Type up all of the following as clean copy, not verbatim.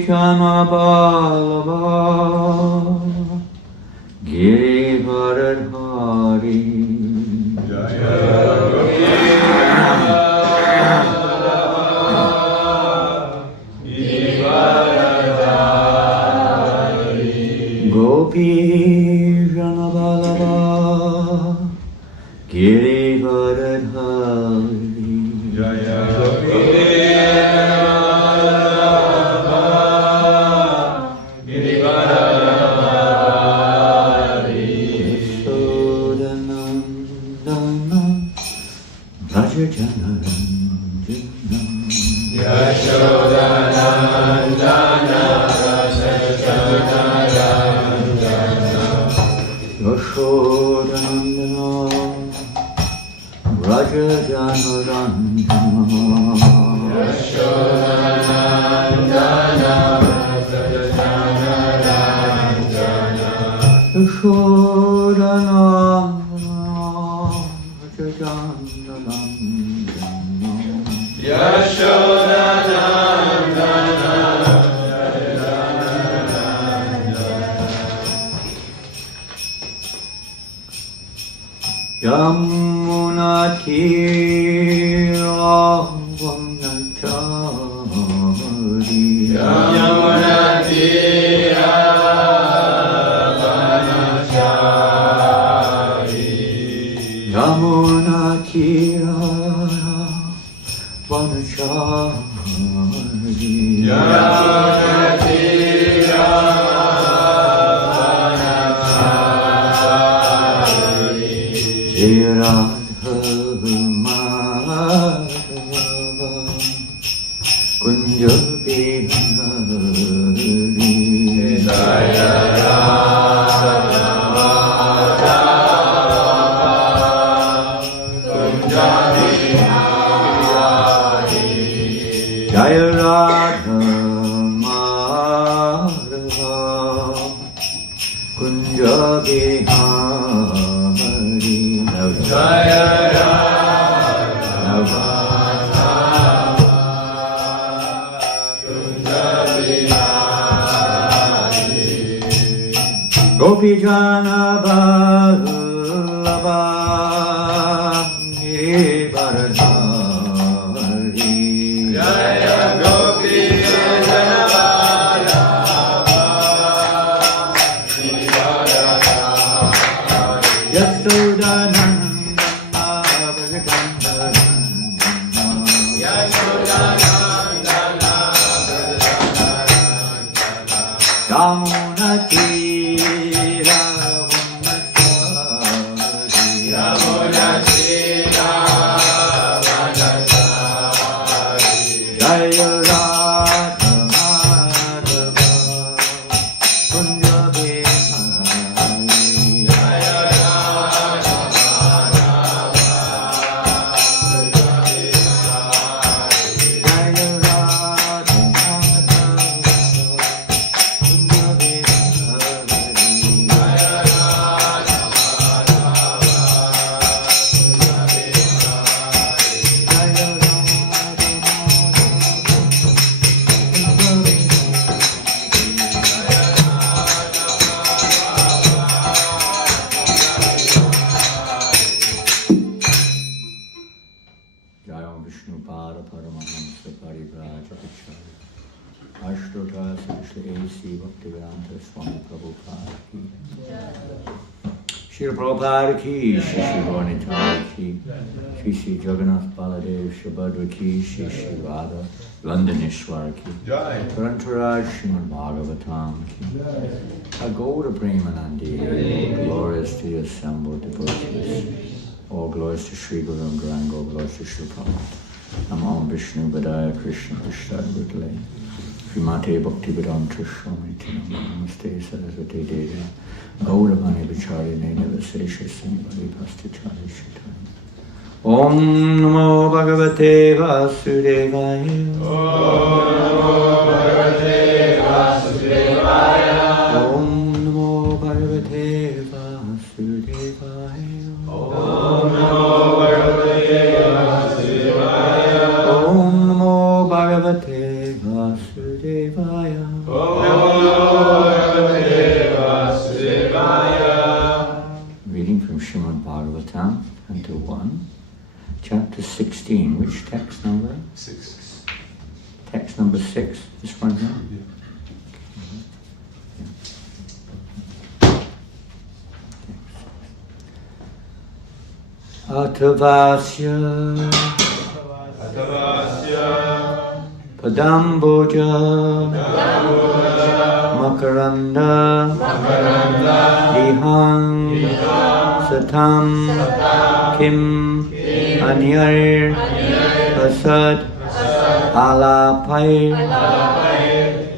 Jana Balaba Giri Varadhari Jaya Gopi Jana Balaba Giri Varadhari Jaya Gopi Giri Varadhari Yashodanandana Raja Janaranjana Yashodanandana Raja Janaranjana Yashodanandana Raja Janaranjana Yashodanandana Raja Janaranjana Yashodanandana Yashodanandana Yamuna Tira Vanachari Yamuna Tira Vanachari Yamuna Tira Vanachari Yamuna Tira Radha Madhava Kunja Bihari Jaya Radha Madhava Kunja Bihari Jaya Radha Madhava Kunja Bihari Jaya Radha Kunja Bihari Gopi Jana Vallabha Giri Varadhari Jaya Gopi Jana Vallabha Giri Varadhari Yashodanandana Vrajandarandana Yashodanandana Vrajandarandana Yamuna Tira Vanachari Yamuna Tira Vanachari Jaya Radha Madhava Kunja Bihari Jaya Radha Madhava Kunja Bihari Jaya Radha Madhava Kunja Bihari Jaya Radha Jaya Vishnu Pada Paramahamsa Parivrajapachari Ashtota Krishna A.C. Bhaktivedanta Swami Prabhupada Ki Shri Prabhupada Ki Shri Gauranitai Ki Shri Shri Jagannath Baladev Shabhadra Ki Shri Shri Radha Londoneshwar Ki Parantaraj Srimad Bhagavatam Ki Agoda Premanandi glorious to the assembled devotees. All glories to Sri Guru and Gauranga, all glories to Sri Prabhupada. Namo Vishnu Vadaya Krishna Prasthad Bhutale Srimate Bhakti Vedanta Swami Namaste Saraswati Devi Gauravani Vicharine Nivasesha Sambhari Pastichari Shitani Om Namo Bhagavate Vasudevaya Om Namo Bhagavate Vasudevaya Om Namo Bhagavate Vasudevaya Om Namo Bhagavate Vasudevaya Om Namo Bhagavate Vasudevaya Vasudevaya. Reading from Srimad Bhagavatam, Canto 1, Chapter 16. Which text number? 6. Text number 6. This one here? Yeah. Atavasya Padamboja Makaranda Dihang Satam Kim Anyar Asad Alapai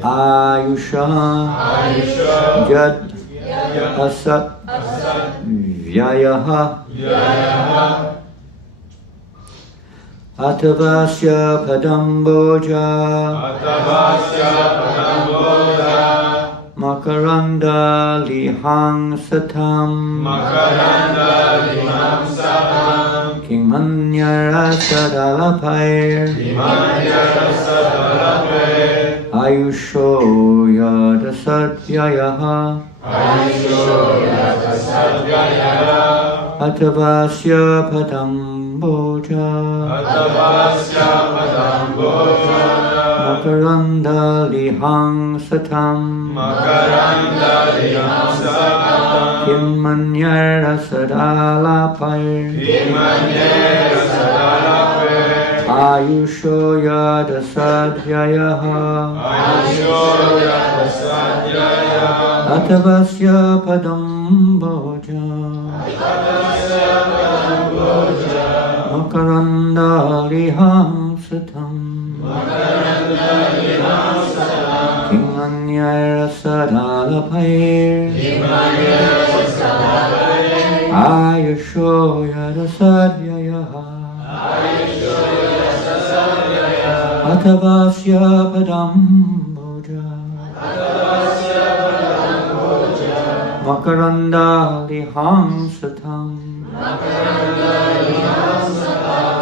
Ayusha Jad Asat Vyayaha Atavasya Padamboja Makaranda Lihang Satam King Manyara Sadalapai Ayusho Yada Satyayaha Atavasya Padamboja Makaranda Lihang Satam Kim Manyara Sadalapai Ayusho Yada Sadhyayaha Atavasya Padamboja Makaranda Lihang Satam King Manyara Sadalapai Ayusho Yada Sadhyayaha Atavasya Padamboja Makaranda Lihang Satam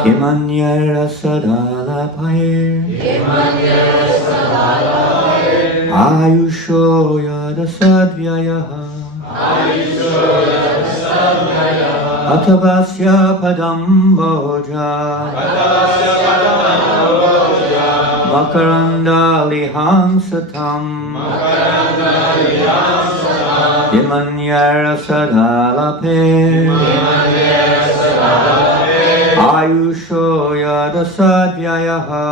Kimanyara Sadalapai Ayusho Yada Sadhyayaha Atavasya Padamboja Makaranda Lihang Satam Kimanyara Sadalapai Ayusho Yada Sadhyayaha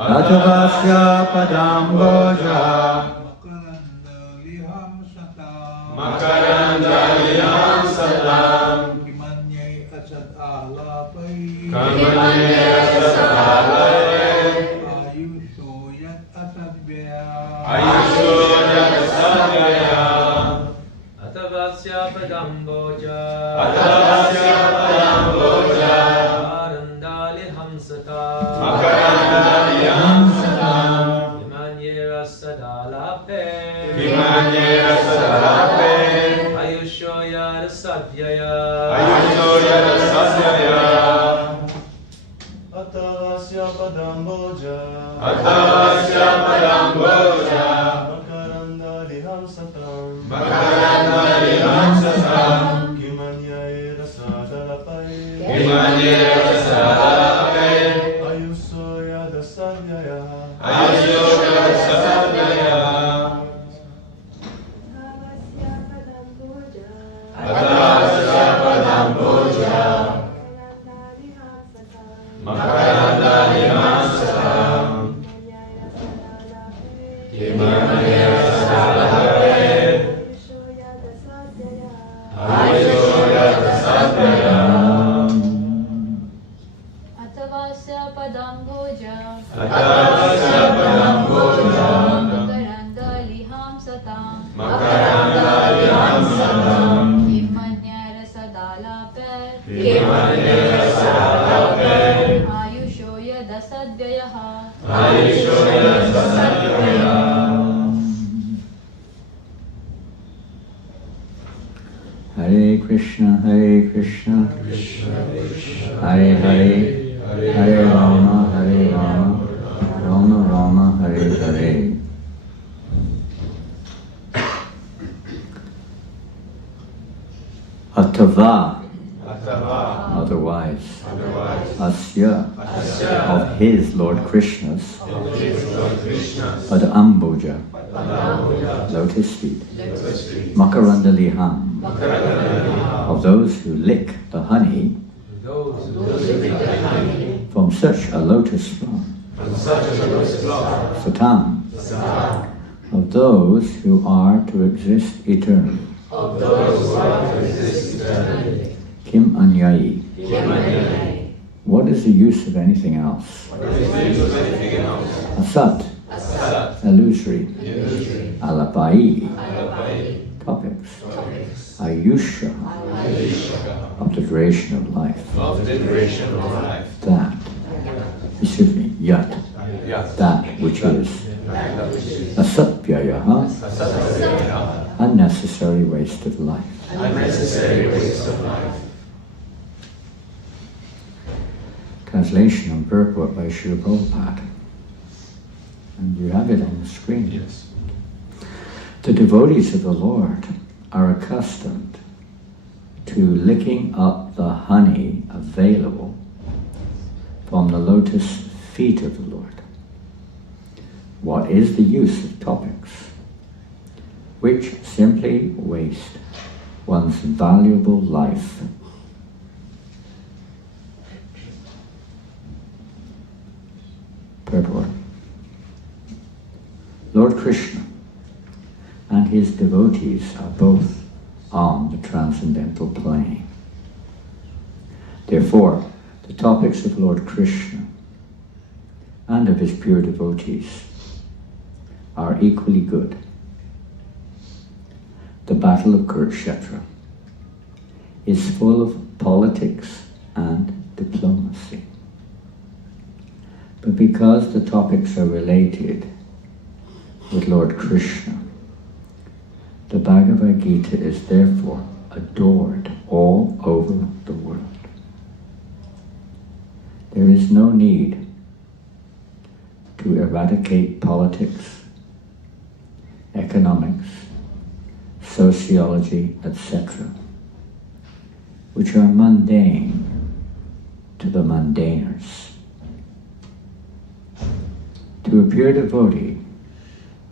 Atavasya Padamboja Makaranda Liham Satam Kimanyay Asad Alapai Ayusho Yat Asadvya Atavasya Padamboja Makaranda Liham Satam Kimanyera Sadalape Ayusho Yada Sadhyaya Atavasya Padamboja Makaranda Liham Satam Kimanyera Sadalapai Ayusho Yada Sadhyaya Atavasya Padamboja Makaranda Liham Satam Kimanyara Sadalape Ayusho Yada Sadhyayaha Hare Krishna Krishna, Hare Krishna, Hare Hare, Hare Rama, Hare Rama, Rama Rama, Hare Hare. Atava, otherwise, Asya, of his Lord Krishna's, Padamboja, lotus feet, Makarandaliham, of those who lick the honey from such a lotus flower, Satam, of those who are to exist eternally, Kim Anyayi. What is the use of anything else? Asat, illusory. Alapai, topics. Ayusha, of the duration of life. That, excuse me, yat, that which is. Asatpyayaha, unnecessary waste of life. Translation and purport by Srila Prabhupada. And you have it on the screen. Yes. The devotees of the Lord are accustomed to licking up the honey available from the lotus feet of the Lord. What is the use of topics which simply waste one's valuable life? Purport. Lord Krishna and his devotees are both on the transcendental plane. Therefore, the topics of Lord Krishna and of his pure devotees are equally good. The battle of Kurukshetra is full of politics and diplomacy. But because the topics are related with Lord Krishna, the Bhagavad Gita is therefore adored all over the world. There is no need to eradicate politics, economics, sociology, etc., which are mundane to the mundaners. To a pure devotee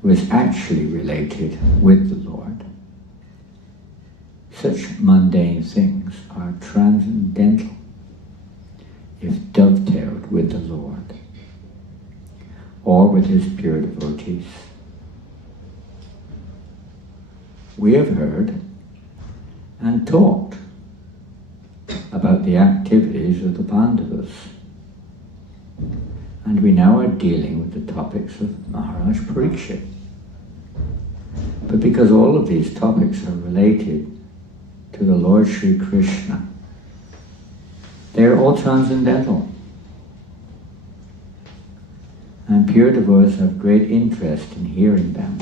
who is actually related with the Lord, such mundane things are transcendental if dovetailed with the Lord or with his pure devotees. We have heard and talked about the activities of the Pandavas, and we now are dealing with the topics of Maharaj Parikshit. But because all of these topics are related to the Lord Sri Krishna, they are all transcendental. And pure devotees have great interest in hearing them.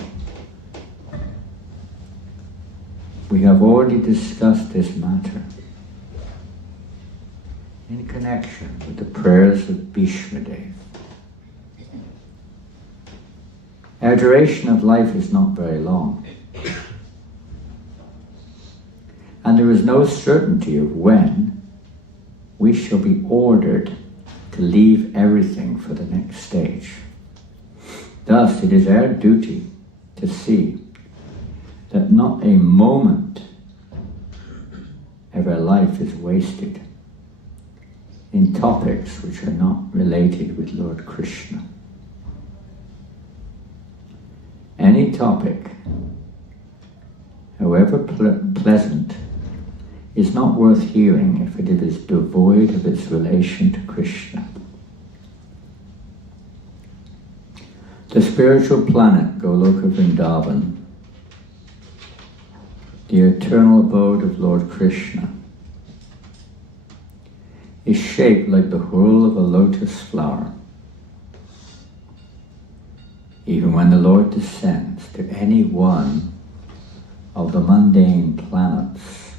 We have already discussed this matter in connection with the prayers of Bhishma Dev. Our duration of life is not very long, and there is no certainty of when we shall be ordered to leave everything for the next stage. Thus, it is our duty to see that not a moment of our life is wasted in topics which are not related with Lord Krishna. Any topic, however pleasant, is not worth hearing if it is devoid of its relation to Krishna. The spiritual planet Goloka Vrindavan, the eternal abode of Lord Krishna, is shaped like the whorl of a lotus flower. Even when the Lord descends to any one of the mundane planets,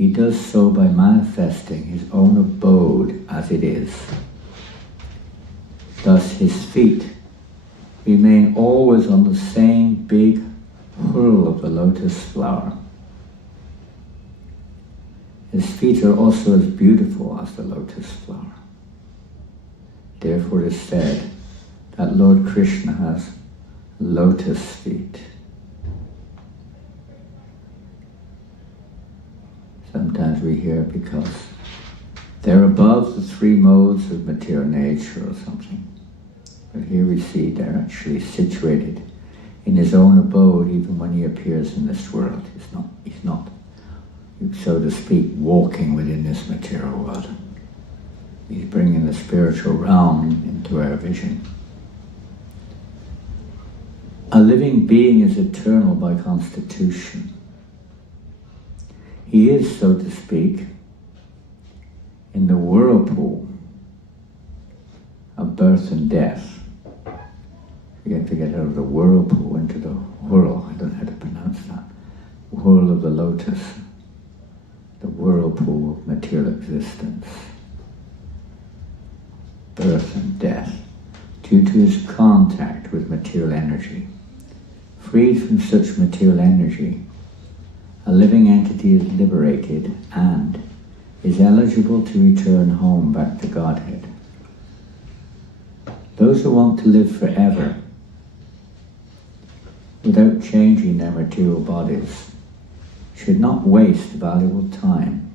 he does so by manifesting his own abode as it is. Thus his feet remain always on the same big hurl of the lotus flower. His feet are also as beautiful as the lotus flower. Therefore it is said that Lord Krishna has lotus feet. Sometimes we hear because they're above the three modes of material nature or something. But here we see they're actually situated in his own abode even when he appears in this world. He's not, so to speak, walking within this material world. He's bringing the spiritual realm into our vision. A living being is eternal by constitution. He is, so to speak, in the whirlpool of birth and death. You have to get out of the whirlpool into the whirl. I don't know how to pronounce that. Whirl of the lotus. The whirlpool of material existence. Birth and death. Due to his contact with material energy. Freed from such material energy, a living entity is liberated and is eligible to return home back to Godhead. Those who want to live forever without changing their material bodies should not waste valuable time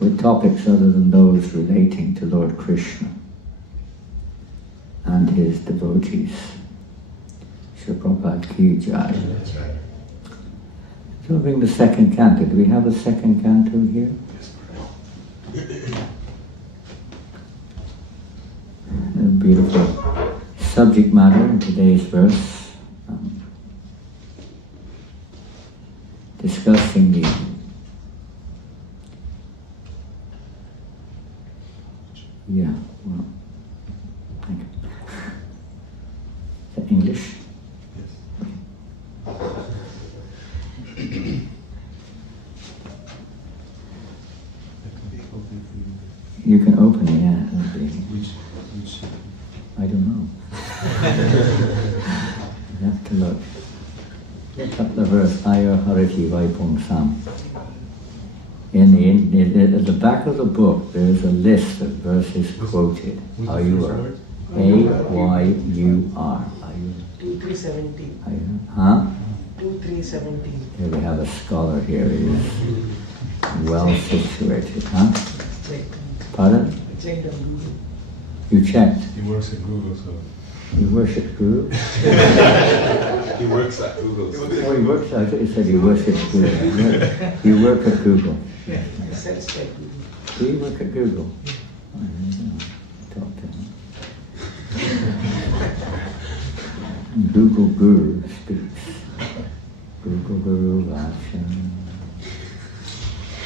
with topics other than those relating to Lord Krishna and his devotees. Srila Prabhupada Ki Jai. That's right. So we'll bring the second canto. Do we have a second canto here? A beautiful subject matter in today's verse. Discussing the thank you. Is that English? You can open it, yeah. Which? I don't know. You have to look. Look up the verse, Ayo Hariti Vaipung Sam. At the back of the book, there is a list of verses quoted. Ayur. A-Y-U-R. 2317. Huh? 2317. Here we have a scholar here. He is well situated, huh? Pardon? Check the Google. You checked? He works at Google, so... You worship Guru? He works at Google. So. Oh, he works, I thought you said he worships Google. You work at Google. Satisfied Google. Do you work at Google? Oh, I don't know. Talk to him. Google Guru speaks. Google Guru Vacha.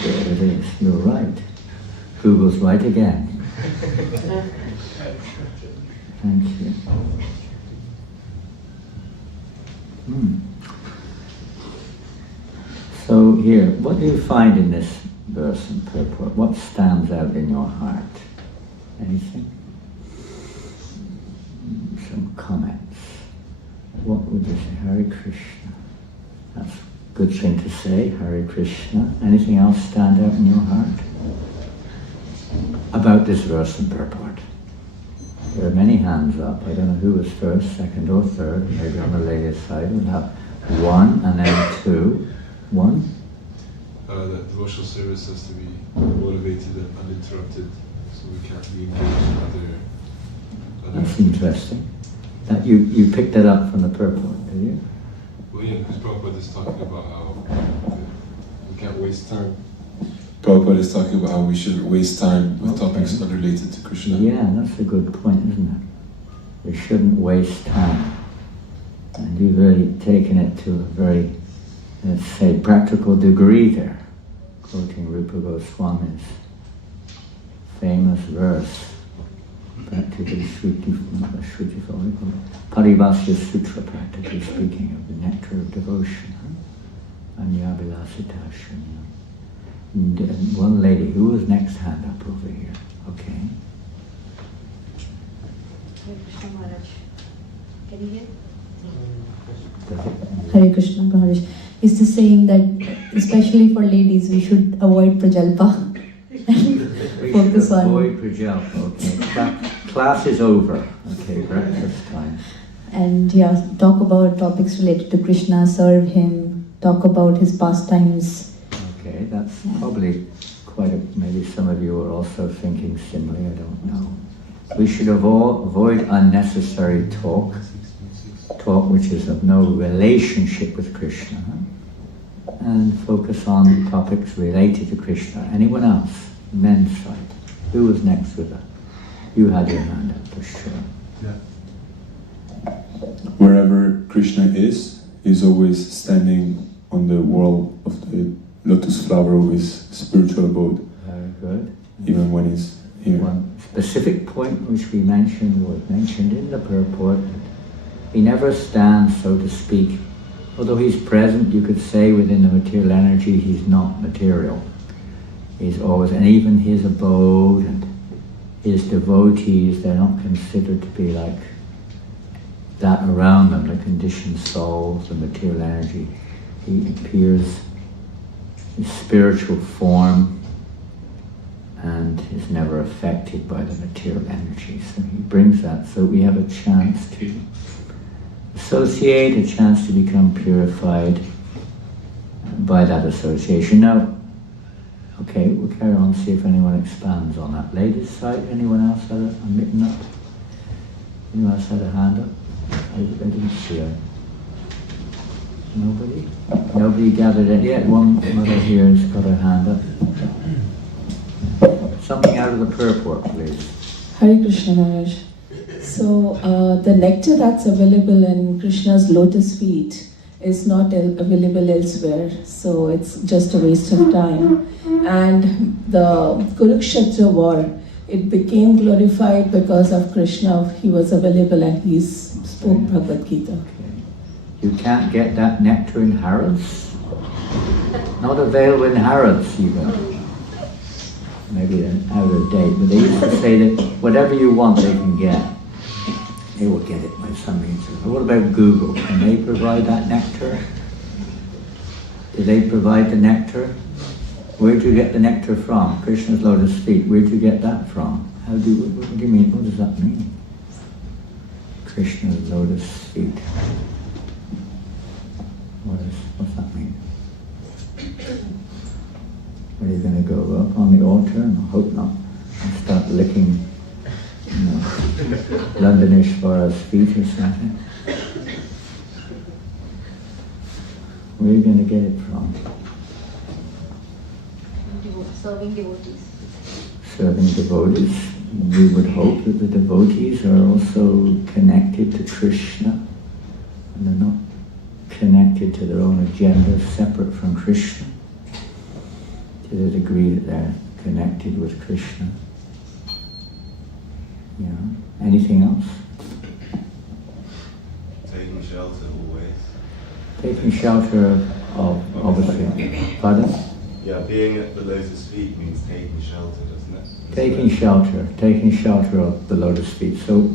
There it is. You're right. Google's right again. Thank you. So here, what do you find in this verse and purport? What stands out in your heart? Anything? Some comments. What would you say? Hare Krishna. That's a good thing to say, Hare Krishna. Anything else stand out in your heart? About this verse and purport. There are many hands up. I don't know who was first, second or third. Maybe on the lady's side we'll have one and then two. One? That devotional service has to be motivated and uninterrupted, so we can't be engaged in other... That's interesting. That you picked that up from the purport, did you? Well, yeah, because Prabhupada is talking about how we can't waste time. Prabhupada is talking about how we shouldn't waste time with topics unrelated to Krishna. Yeah, that's a good point, isn't it? We shouldn't waste time. And you've really taken it to a very, let's say, practical degree there, quoting Rupa Goswami's famous verse, practically Parivasya Sutra, practically speaking, of the nectar of devotion. Anyabilasitashanya. And one lady, who was next hand up over here? Okay. Hare Krishna Maharaj. Can you hear? Hare Krishna Maharaj. Is this saying that, especially for ladies, we should avoid prajalpa? We Focus should on. avoid prajalpa. Okay. Class is over. Okay, breakfast time. And yeah, talk about topics related to Krishna, serve him, talk about his pastimes. Okay, that's probably quite a, maybe some of you are also thinking similarly, I don't know. We should avoid unnecessary talk which is of no relationship with Krishna, and focus on topics related to Krishna. Anyone else? Men's side. Who was next with that? You had your hand up for sure. Yeah. Wherever Krishna is, he's always standing on the wall of the lotus flower of his spiritual abode. Very good. Even when he's here. One specific point which we mentioned was mentioned in the purport. He never stands, so to speak. Although he's present, you could say within the material energy, he's not material. He's always, and even his abode and his devotees, they're not considered to be like that around them, the conditioned souls, the material energy. He appears in spiritual form and is never affected by the material energy. So he brings that, so we have a chance to associate, a chance to become purified by that association. Now, okay, we'll carry on, see if anyone expands on that. Ladies' side, anyone else had a mitten up? Anyone else had a hand up? I didn't see it. Nobody? Nobody gathered it yet. One mother here has got her hand up. Something out of the purport, please. Hare Krishna Maharaj. So the nectar that's available in Krishna's lotus feet is not available elsewhere, so it's just a waste of time. And the Kurukshetra war, it became glorified because of Krishna. He was available and he spoke Bhagavad Gita. Okay. You can't get that nectar in Harrods? Not available in Harrods even. Maybe they're out of date, but they used to say that whatever you want they can get. They will get it by some means. What about Google? Can they provide that nectar? Do they provide the nectar? Where do you get the nectar from? Krishna's lotus feet. Where do you get that from? What do you mean? What does that mean? Krishna's lotus feet. What's that mean? Are you going to go up on the altar? I hope not. And start licking, Londonishvara's feet or something. Where are you going to get it from? Serving devotees. Serving devotees. We would hope that the devotees are also connected to Krishna, and they're not connected to their own agenda separate from Krishna, to the degree that they're connected with Krishna. Yeah. Anything else? Taking shelter always. Taking shelter of obviously. Pardon? Yeah, being at the lotus feet means taking shelter, doesn't it? Taking shelter of the lotus feet. So,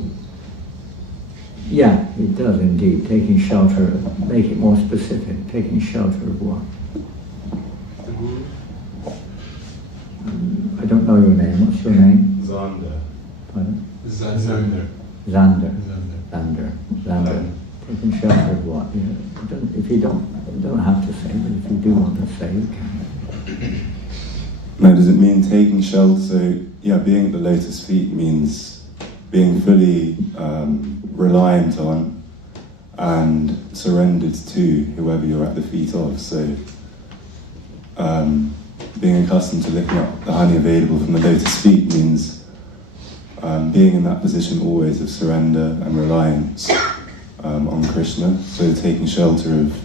yeah, it does indeed. Taking shelter, make it more specific. Taking shelter of what? The Guru? I don't know your name. What's your name? Zander. Pardon? Zander. Zander. Taking shelter of what? If you don't have to say, but if you do want to say, you can. Now, does it mean taking shelter? So, yeah, being at the lotus feet means being fully reliant on and surrendered to whoever you're at the feet of. So, being accustomed to licking up the honey available from the lotus feet means being in that position always of surrender and reliance on Krishna. So, taking shelter of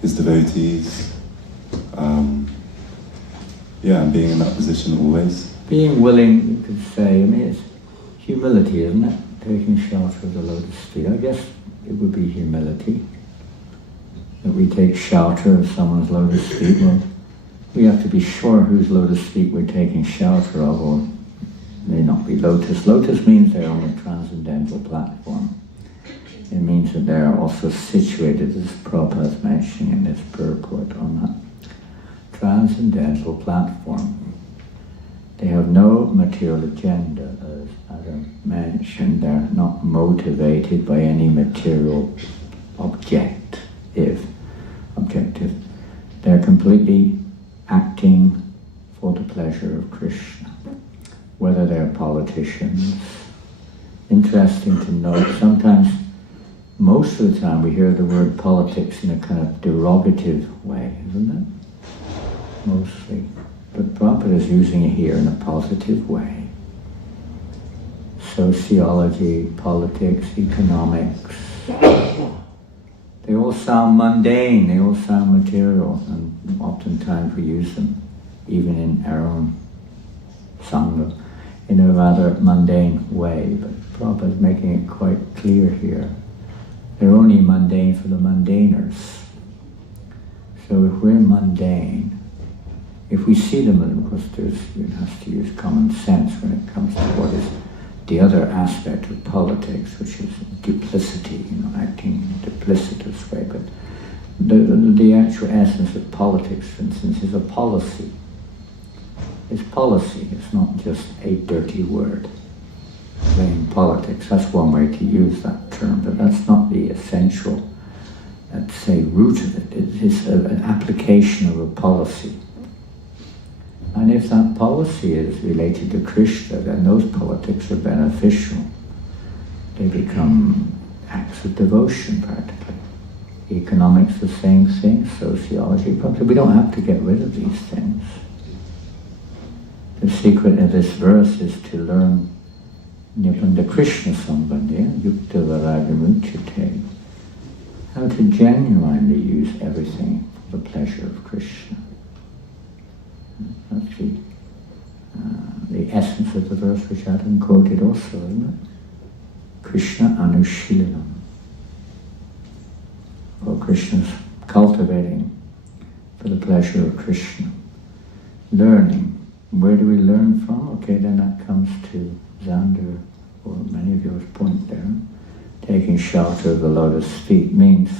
his devotees. Yeah, and being in that position always. Being willing, you could say, it's humility, isn't it? Taking shelter of the lotus feet. I guess it would be humility. that we take shelter of someone's lotus feet. Well, we have to be sure whose lotus feet we're taking shelter of, or may not be lotus. Lotus means they're on a transcendental platform. It means that they're also situated, as Prabhupada is mentioning in this purport, on that transcendental platform. They have no material agenda, as I mentioned. They're not motivated by any material objective. They're completely acting for the pleasure of Krishna. Whether they're politicians, interesting to note, sometimes, most of the time we hear the word politics in a kind of derogative way, isn't it? Mostly. But Prabhupada is using it here in a positive way. Sociology, politics, economics, they all sound mundane, they all sound material, and oftentimes we use them, even in our own Sangha, in a rather mundane way. But Prabhupada is making it quite clear here. They're only mundane for the mundaners. So if we're mundane, if we see them, and of course it has to use common sense when it comes to what is the other aspect of politics, which is duplicity, acting in a duplicitous way. But the actual essence of politics, for instance, is a policy. It's policy, it's not just a dirty word. Playing politics, that's one way to use that term, but that's not the essential, let's say, root of it. It's an application of a policy. And if that policy is related to Krishna, then those politics are beneficial. They become acts of devotion, practically. Economics, the same thing. Sociology, probably. We don't have to get rid of these things. The secret of this verse is to learn Nipanda Krishna Sambandha, Yukta Varagamuchate, how to genuinely use everything for the pleasure of Krishna. That's the essence of the verse which Adam quoted also, isn't it? Krishna Anushilanam. Well, Krishna's cultivating for the pleasure of Krishna. Learning. Where do we learn from? Okay, then that comes to Xander, or many of yours point there. Taking shelter of the lotus feet means,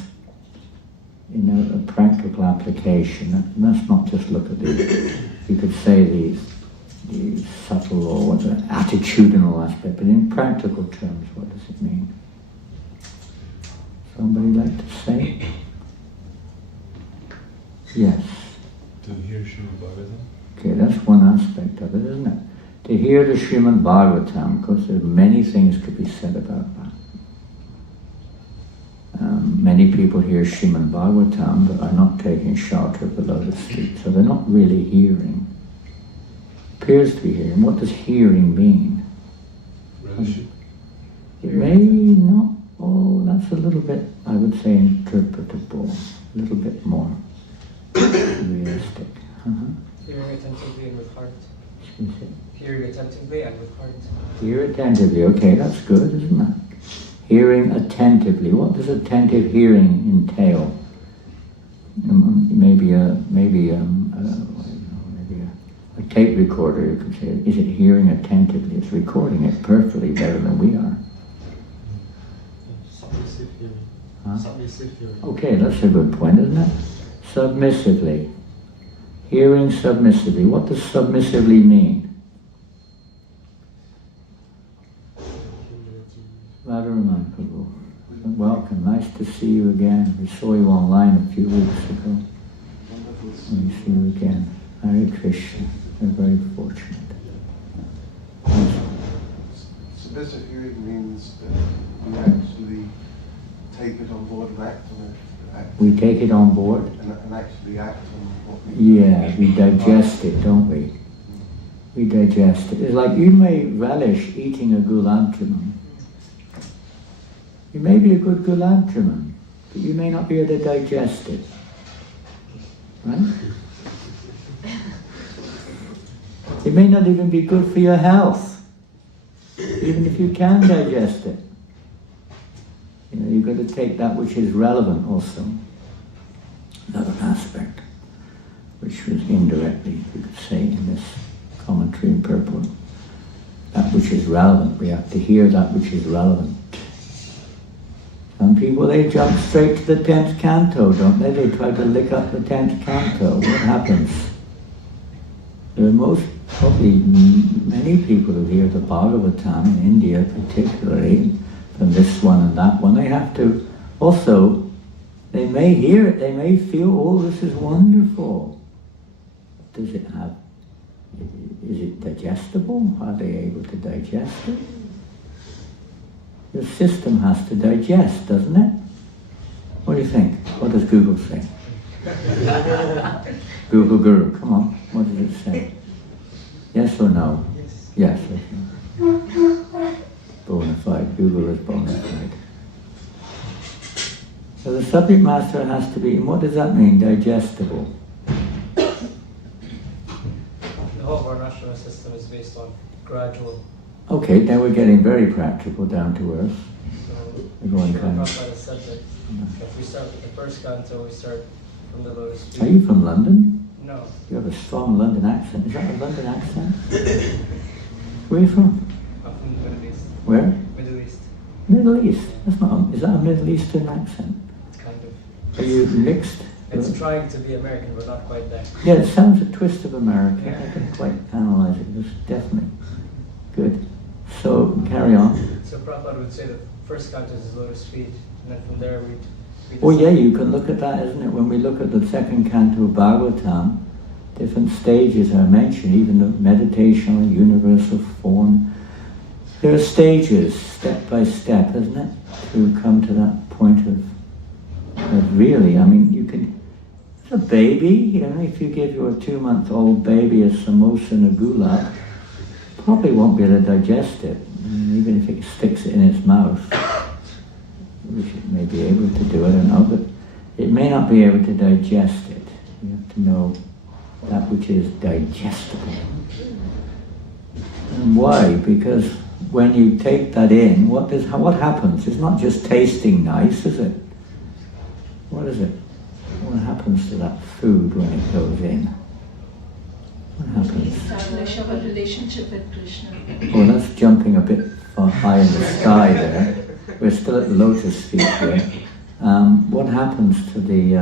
a practical application. Let's not just look at you could say the subtle or the attitudinal aspect, but in practical terms, what does it mean? Somebody like to say? Yes. To hear Srimad Bhagavatam. Okay, that's one aspect of it, isn't it? To hear the Srimad Bhagavatam, because there are many things could be said about that. Many people hear Srimad Bhagavatam but are not taking shelter of the lotus feet, so they're not really hearing. Appears to be hearing. What does hearing mean? It may not. Oh, that's a little bit, I would say, interpretable. A little bit more realistic. Hearing attentively and with heart. Excuse me? Hearing attentively and with heart. Hear attentively. Okay, that's good, isn't it? Hearing attentively. What does attentive hearing entail? Maybe a tape recorder, you could say. Is it hearing attentively? It's recording it perfectly better than we are. Submissive hearing. Huh? Submissive hearing. Okay, that's a good point, isn't it? Submissively. Hearing submissively. What does submissively mean? Radha Prabhu. Welcome, nice to see you again. We saw you online a few weeks ago. We see you again. Hare Krishna. We're very fortunate. Submissive hearing means that we actually take it on board and act on it. We take it on board? And actually act on what we Yeah, we digest it, don't we? We digest it. It's like you may relish eating a gulab jamun. You may be a good gulab jamun, but you may not be able to digest it. Right? It may not even be good for your health, even if you can digest it. You've got to take that which is relevant also. another aspect, which was indirectly, you could say, in this commentary and purport. That which is relevant, we have to hear that which is relevant. Some people, they jump straight to the 10th canto, don't they? They try to lick up the 10th canto. What happens? There are probably many people who hear the Bhagavatam, in India particularly, from this one and that one, they have to also, they may hear it, they may feel, oh, this is wonderful. Does it have, is it digestible? Are they able to digest it? Your system has to digest, doesn't it? What do you think? What does Google say? Google Guru, come on, what does it say? Yes or no? Yes. Yes or no? Bona fide, Google is bona fide. So the subject matter has to be, and what does that mean, digestible? The whole varnashram system is based on gradual. Okay, now we're getting very practical, down to earth. So, We're going sure, kind of... Prabhupada said that if we start with the first canto, we start from the lotus feet. Are you from London? No. You have a strong London accent. Is that a London accent? Where are you from? I'm from the Middle East. Where? Middle East. Middle East. That's not. Is that a Middle Eastern accent? It's kind of. Are you mixed? It's trying to be American, but not quite there. Yeah, it sounds a twist of America. Yeah. I can quite analyze it. It's definitely good. So carry on. So Prabhupada would say that first canto is lotus feet, and then from there we. Oh yeah, you can look at that, isn't it? When we look at the second canto of Bhagavatam, different stages are mentioned, even the meditational, universal form. There are stages, step by step, isn't it? To come to that point of really, I mean, you can, a baby, you know, if you give your 2-month-old baby a samosa and a gulab, probably won't be able to digest it, even if it sticks it in its mouth. Which it may be able to do, I don't know, but it may not be able to digest it. You have to know that which is digestible. And why? Because when you take that in, what happens? It's not just tasting nice, is it? What is it? What happens to that food when it goes in? What happens? Establish our relationship with Krishna. Oh, that's jumping a bit far high in the sky there. We're still at the lotus feet here. What happens to the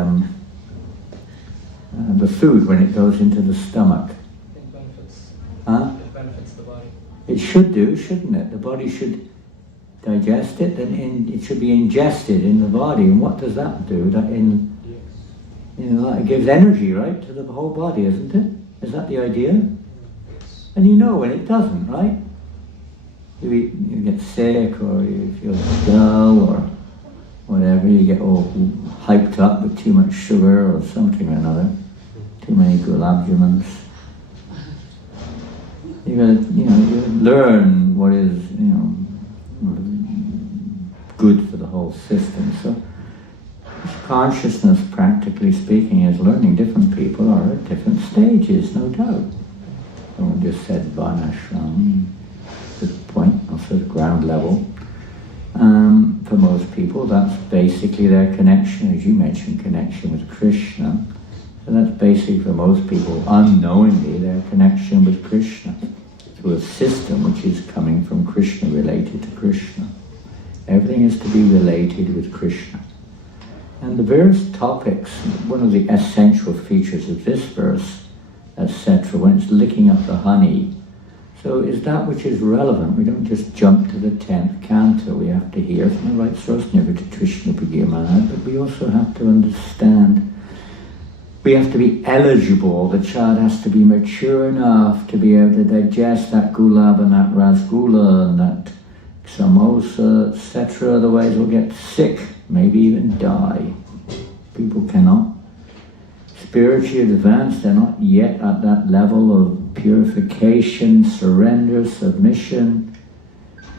food when it goes into the stomach? It benefits. Huh? It benefits the body. It should do, shouldn't it? The body should digest it, and it should be ingested in the body. And what does that do? It gives energy, right, to the whole body, isn't it? Is that the idea? And you know when it doesn't, right? You get sick, or you feel dull, or whatever, you get all hyped up with too much sugar or something or another, too many gulab jamuns. You gotta learn what is, good for the whole system. So consciousness, practically speaking, is learning. Different people are at different stages, no doubt. Someone just said Varnashram, the point, also the ground level. For most people, that's basically their connection, as you mentioned, connection with Krishna. So that's basically for most people, unknowingly, their connection with Krishna through a system which is coming from Krishna, related to Krishna. Everything is to be related with Krishna. And the various topics, one of the essential features of this verse, etc., when it's licking up the honey, so is that which is relevant. We don't just jump to the 10th canto. We have to hear from the right source, never to Krishna Pagirmana, but we also have to understand. We have to be eligible. The child has to be mature enough to be able to digest that gulab and that rasgula and that samosa, etc. Otherwise we'll get sick, maybe even die. People cannot. Spiritually advanced, they're not yet at that level of purification, surrender, submission,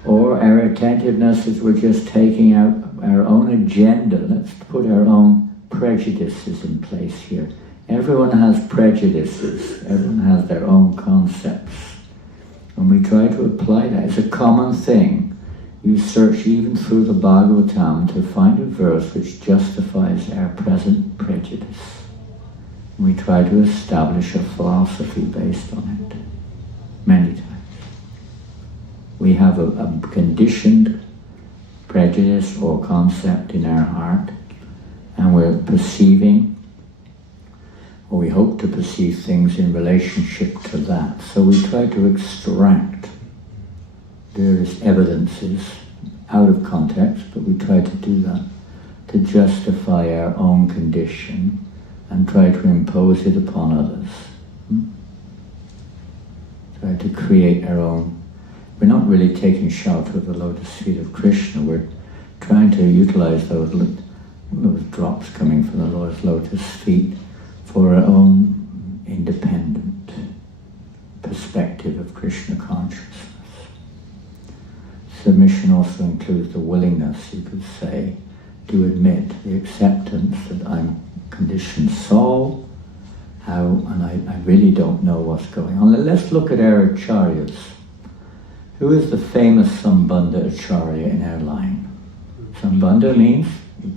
or our attentiveness is we're just taking out our own agenda. Let's put our own prejudices in place here. Everyone has prejudices. Everyone has their own concepts. And we try to apply that. It's a common thing. You search even through the Bhagavatam to find a verse which justifies our present prejudice. We try to establish a philosophy based on it many times. We have a conditioned prejudice or concept in our heart, and we're perceiving, or we hope to perceive things in relationship to that. So we try to extract various evidences out of context, but we try to do that to justify our own condition and try to impose it upon others. Try to create our own. We're not really taking shelter of the lotus feet of Krishna. We're trying to utilize those drops coming from the Lord's lotus feet for our own independent perspective of Krishna consciousness. Submission also includes the willingness, you could say, to admit the acceptance that I'm conditioned soul, and I really don't know what's going on. Let's look at our acharyas. Who is the famous Sambandha acharya in our line? Sambandha means,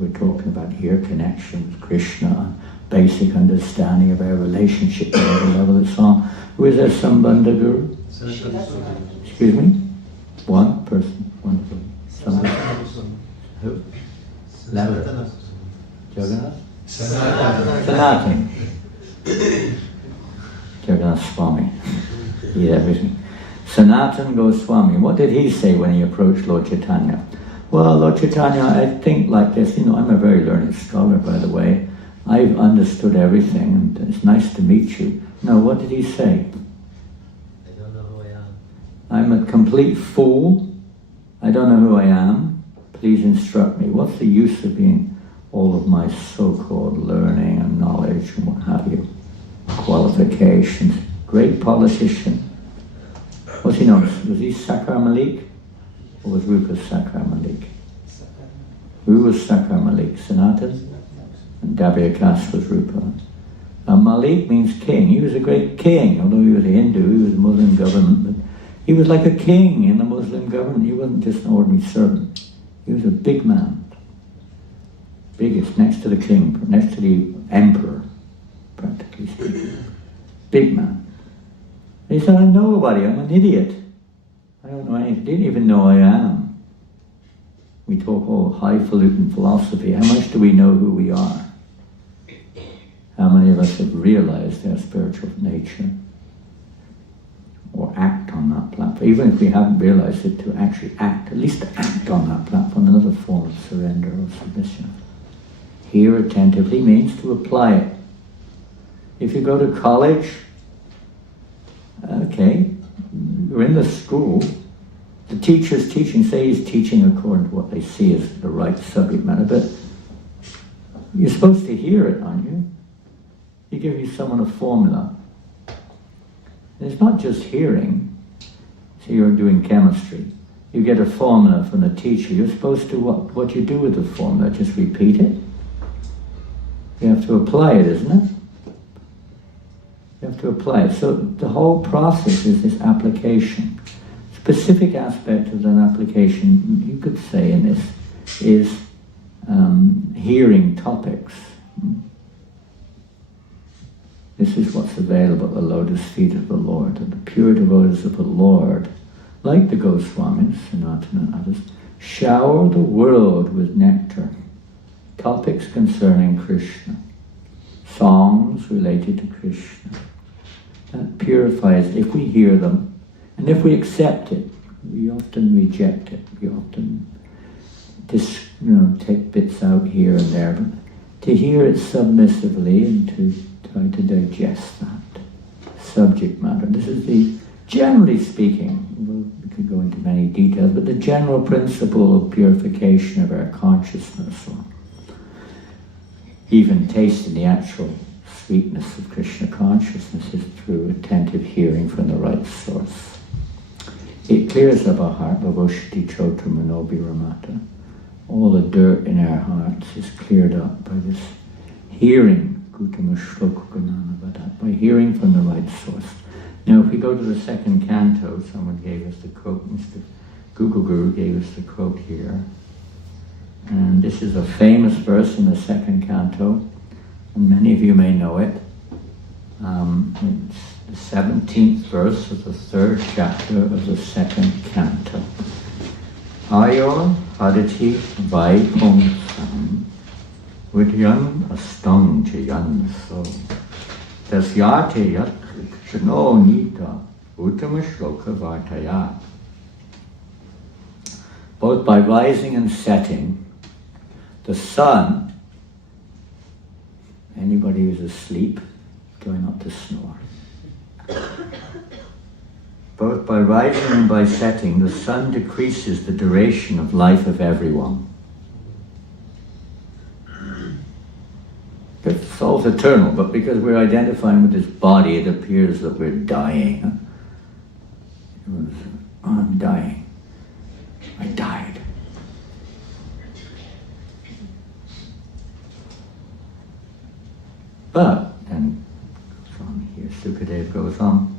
we're talking about here, connection with Krishna, basic understanding of our relationship at every level it's on. Who is our Sambandha guru? Excuse me? One person, one person. Somebody. Who? Louder. Jagannath? Sanatan. Jagannath Swami. Eat everything. Sanatan Goswami. What did he say when he approached Lord Chaitanya? Well, Lord Chaitanya, I think like this. I'm a very learned scholar, by the way. I've understood everything, and it's nice to meet you. No, what did he say? I don't know who I am. I'm a complete fool. I don't know who I am. Please instruct me. What's the use of being all of my so-called learning and knowledge and what have you? Qualifications. Great politician. What's he known? Was he Sakar Malik? Or was Rupa Sakar Malik? Who was Sakar Malik? Sanatan? And Dabhyakas was Rupa. Malik means king. He was a great king, although he was a Hindu, he was a Muslim government, but he was like a king in the Muslim government. He wasn't just an ordinary servant. He was a big man. Biggest, next to the king, next to the emperor, practically speaking. Big man. And he said, I'm nobody, I'm an idiot. I don't know anything, didn't even know I am. We talk all highfalutin philosophy. How much do we know who we are? How many of us have realized our spiritual nature? Or act on that platform? Even if we haven't realized it, to actually act, at least to act on that platform, another form of surrender or submission. Hear attentively means to apply it. If you go to college, okay, you're in the school, the teacher's teaching, say he's teaching according to what they see as the right subject matter, but you're supposed to hear it, aren't you? You give someone a formula. And it's not just hearing. So you're doing chemistry. You get a formula from the teacher. You're supposed to, what you do with the formula? Just repeat it? You have to apply it, isn't it? You have to apply it. So the whole process is this application. Specific aspect of an application, you could say in this, is hearing topics. This is what's available at the lotus feet of the Lord. And the pure devotees of the Lord, like the Goswamis, Sanatana and others, shower the world with nectar. Topics concerning Krishna. Songs related to Krishna. That purifies, if we hear them, and if we accept it. We often reject it. We often take bits out here and there. But to hear it submissively and to try to digest that subject matter. This is the, generally speaking, we could go into many details, but the general principle of purification of our consciousness, or even tasting the actual sweetness of Krishna consciousness, is through attentive hearing from the right source. It clears up our heart, Bhavoshti Chotra Manobi Ramata. All the dirt in our hearts is cleared up by this hearing, by hearing from the right source. Now if we go to the second canto, someone gave us the quote, Mr. Google Guru gave us the quote here. And this is a famous verse in the second canto, and many of you may know it. It's the 17th verse of the 3rd chapter of the second canto. Ayor hadati vaikuntham vidyam astang jayan so dasyate yat chano nita uttamashloka vartaya. Both by rising and setting, the sun, anybody who's asleep, going up to snore. Both by rising and by setting, the sun decreases the duration of life of everyone. The soul's eternal, but because we're identifying with this body, it appears that we're dying. I'm dying. I died. But, and from here, Sukadev goes on.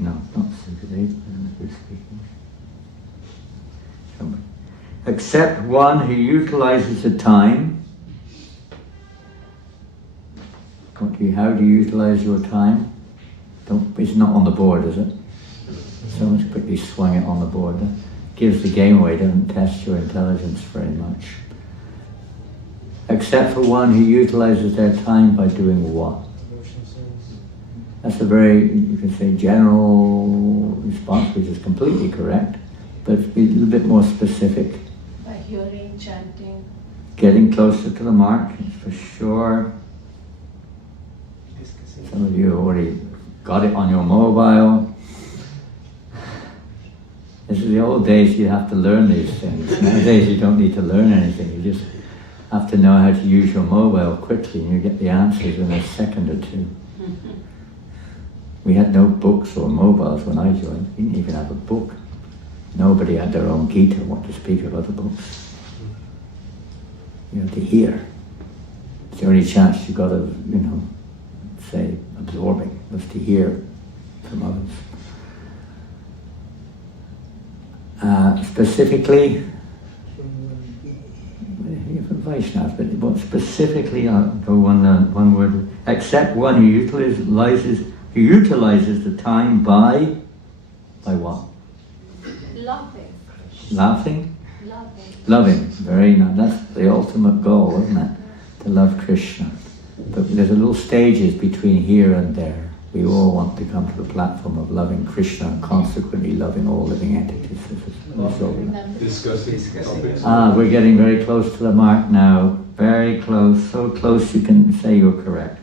No, not Sukadev, I don't know who's speaking. Somebody. Except one who utilizes the time. How do you utilize your time? It's not on the board, is it? Someone's quickly swung it on the board. Gives the game away, doesn't test your intelligence very much. Except for one who utilizes their time by doing what? That's a very, you can say, general response, which is completely correct, but be a little bit more specific. By hearing, chanting. Getting closer to the mark, for sure. Some of you already got it on your mobile. This is the old days, you have to learn these things. Nowadays you don't need to learn anything, you just have to know how to use your mobile quickly and you get the answers in a second or two. We had no books or mobiles when I joined. We didn't even have a book. Nobody had their own Gita, what to speak of other books. You had to hear. It's the only chance you got of, say, absorbing, was to hear from others. Specifically, from Vaishnavas, but specifically, I'll go one word, except one who utilizes the time by what? Laughing. Laughing? Loving. Loving, very nice. That's the ultimate goal, isn't it? To love Krishna. But there's a little stages between here and there. We all want to come to the platform of loving Krishna and consequently loving all living entities. Discussing topics. We're getting very close to the mark now. Very close, so close you can say you're correct.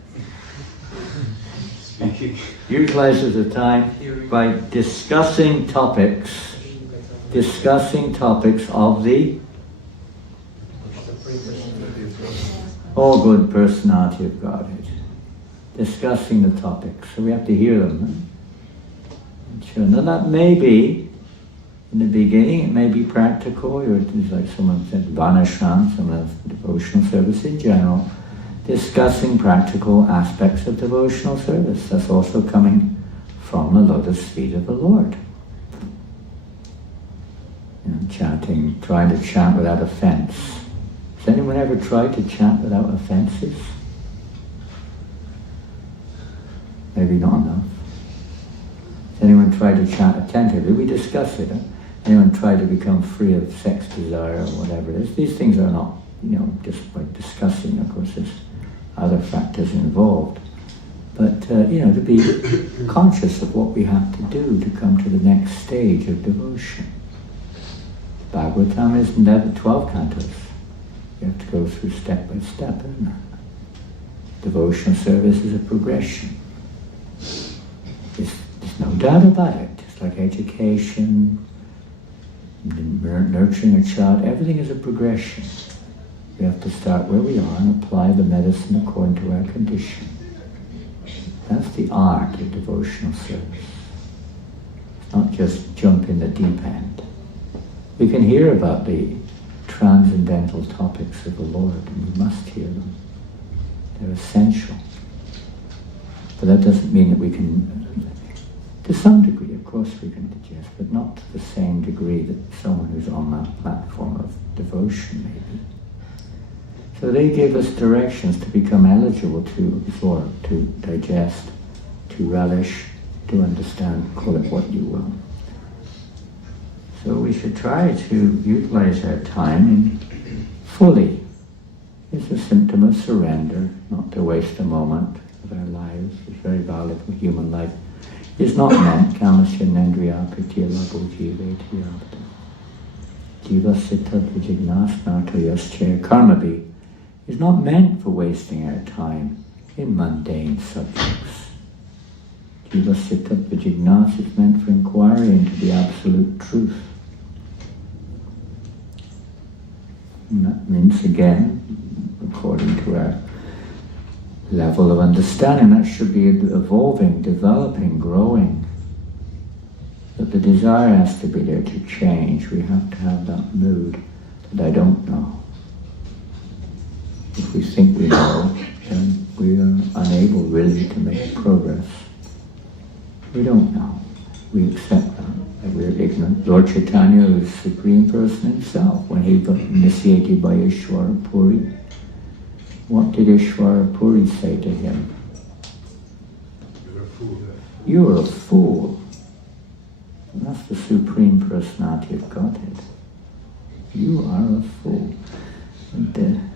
Speaking. Utilizes the time by discussing topics of the all good personality of Godhead. Discussing the topics, so we have to hear them. Sure. Now that may be, in the beginning, it may be practical, or it's like someone said, Vanashram, some of devotional service in general, discussing practical aspects of devotional service. That's also coming from the lotus feet of the Lord. Chanting, trying to chant without offense. Has anyone ever tried to chant without offenses? Maybe not enough. Has anyone tried to chant attentively? We discuss it. Anyone tried to become free of sex desire or whatever it is? These things are not, just by discussing. Of course, there's other factors involved. But, to be conscious of what we have to do to come to the next stage of devotion. Bhagavatam isn't that 12 cantos. You have to go through step by step, isn't it? Devotional service is a progression. There's no doubt about it. Just like education, nurturing a child, everything is a progression. We have to start where we are and apply the medicine according to our condition. That's the art of devotional service. It's not just jump in the deep end. We can hear about the transcendental topics of the Lord, and we must hear them. They're essential. But that doesn't mean that we can To some degree, of course, we can digest, but not to the same degree that someone who's on that platform of devotion maybe. So they gave us directions to become eligible to absorb, to digest, to relish, to understand, call it what you will. So we should try to utilize our time fully. It's a symptom of surrender, not to waste a moment of our lives. It's very valuable. Human life is not meant, kamasya nendriya pritya labho jivetya jiva siddha vijignasnato yaschaya karma is not meant for wasting our time in mundane subjects. Jiva siddha vijignas is meant for inquiry into the absolute truth. And that means, again, according to our level of understanding, that should be evolving, developing, growing. But the desire has to be there to change. We have to have that mood that I don't know. If we think we know, then we are unable really to make progress. We don't know. We accept that we're ignorant. Lord Chaitanya is the Supreme Person himself. When he got initiated by Ishvara Puri, what did Ishvara Puri say to him? You're a fool. You're a fool. And that's the Supreme Personality of Godhead. You are a fool. And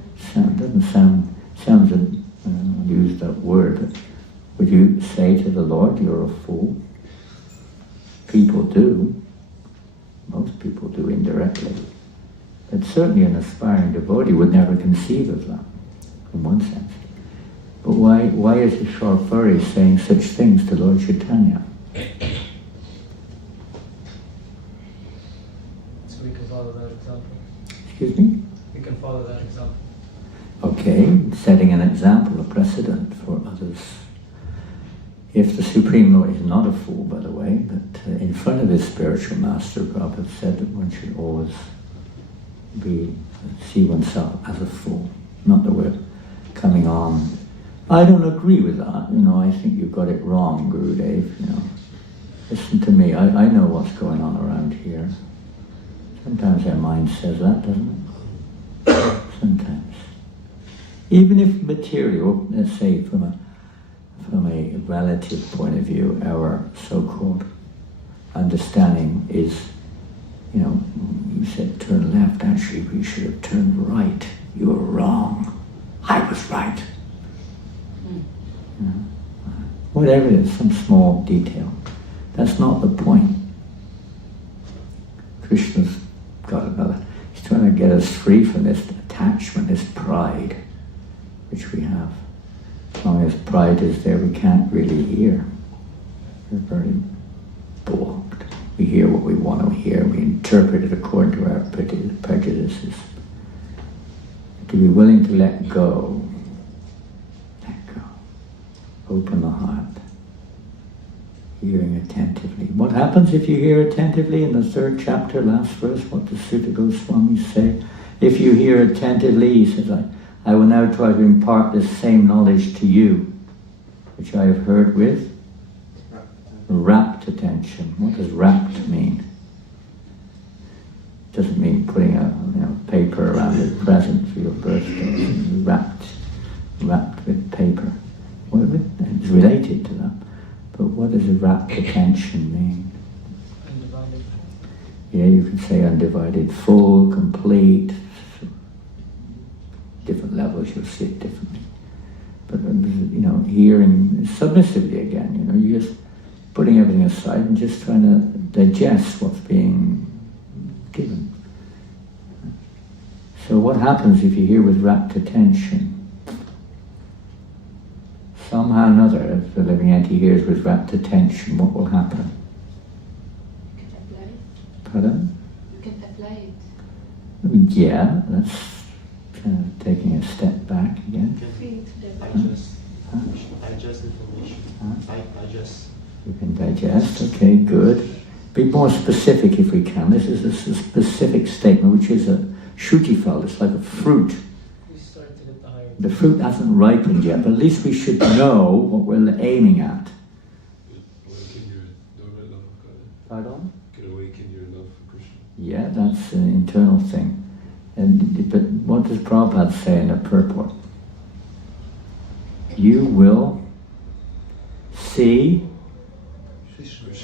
sounds I'll use that word, but would you say to the Lord, you're a fool? People do. Most people do indirectly. But certainly an aspiring devotee would never conceive of that, in one sense. But why is Ishvara Puri saying such things to Lord Chaitanya? So we can follow that example. Excuse me? We can follow that example. Okay, setting an example, a precedent for others. If the Supreme Lord is not a fool, by the way, but in front of his spiritual master, Prabhupada said that one should always see oneself as a fool. Not that we're coming on. I don't agree with that. I think you've got it wrong, Gurudev. Listen to me. I know what's going on around here. Sometimes our mind says that, doesn't it? Sometimes. Even if material, let's say from a relative point of view, our so-called understanding is, you said turn left, actually we should have turned right. You were wrong. I was right. Whatever it is, some small detail. That's not the point. Krishna's got another. He's trying to get us free from this attachment, this pride, which we have. As long as pride is there, we can't really hear. We're very blocked. We hear what we want to hear. We interpret it according to our prejudices. To be willing to let go. Let go. Open the heart. Hearing attentively. What happens if you hear attentively? In the 3rd chapter, last verse, what does Sutta Goswami say? If you hear attentively, he says, I will now try to impart this same knowledge to you, which I have heard with rapt attention. What does rapt mean? It doesn't mean putting a paper around a present for your birthday. Wrapped with paper. It's related to that. But what does a rapt attention mean? Undivided. Yeah, you can say undivided, full, complete. Different levels, you'll see it differently. But hearing submissively again, you're just putting everything aside and just trying to digest what's being given. So what happens if you hear with rapt attention? Somehow or another, if the living entity hears with rapt attention, what will happen? You can apply it. Pardon? You can apply it. Yeah, that's taking a step back again. Digest information. Digest. You can digest, okay, good. Be more specific if we can. This is a specific statement, which is a shrutifal. It's like a fruit. We start to get the higher. The fruit hasn't ripened yet, but at least we should know what we're aiming at. What can you Pardon? Can awaken your love for Krishna. Yeah, that's an internal thing. But what does Prabhupada say in the purport? You will see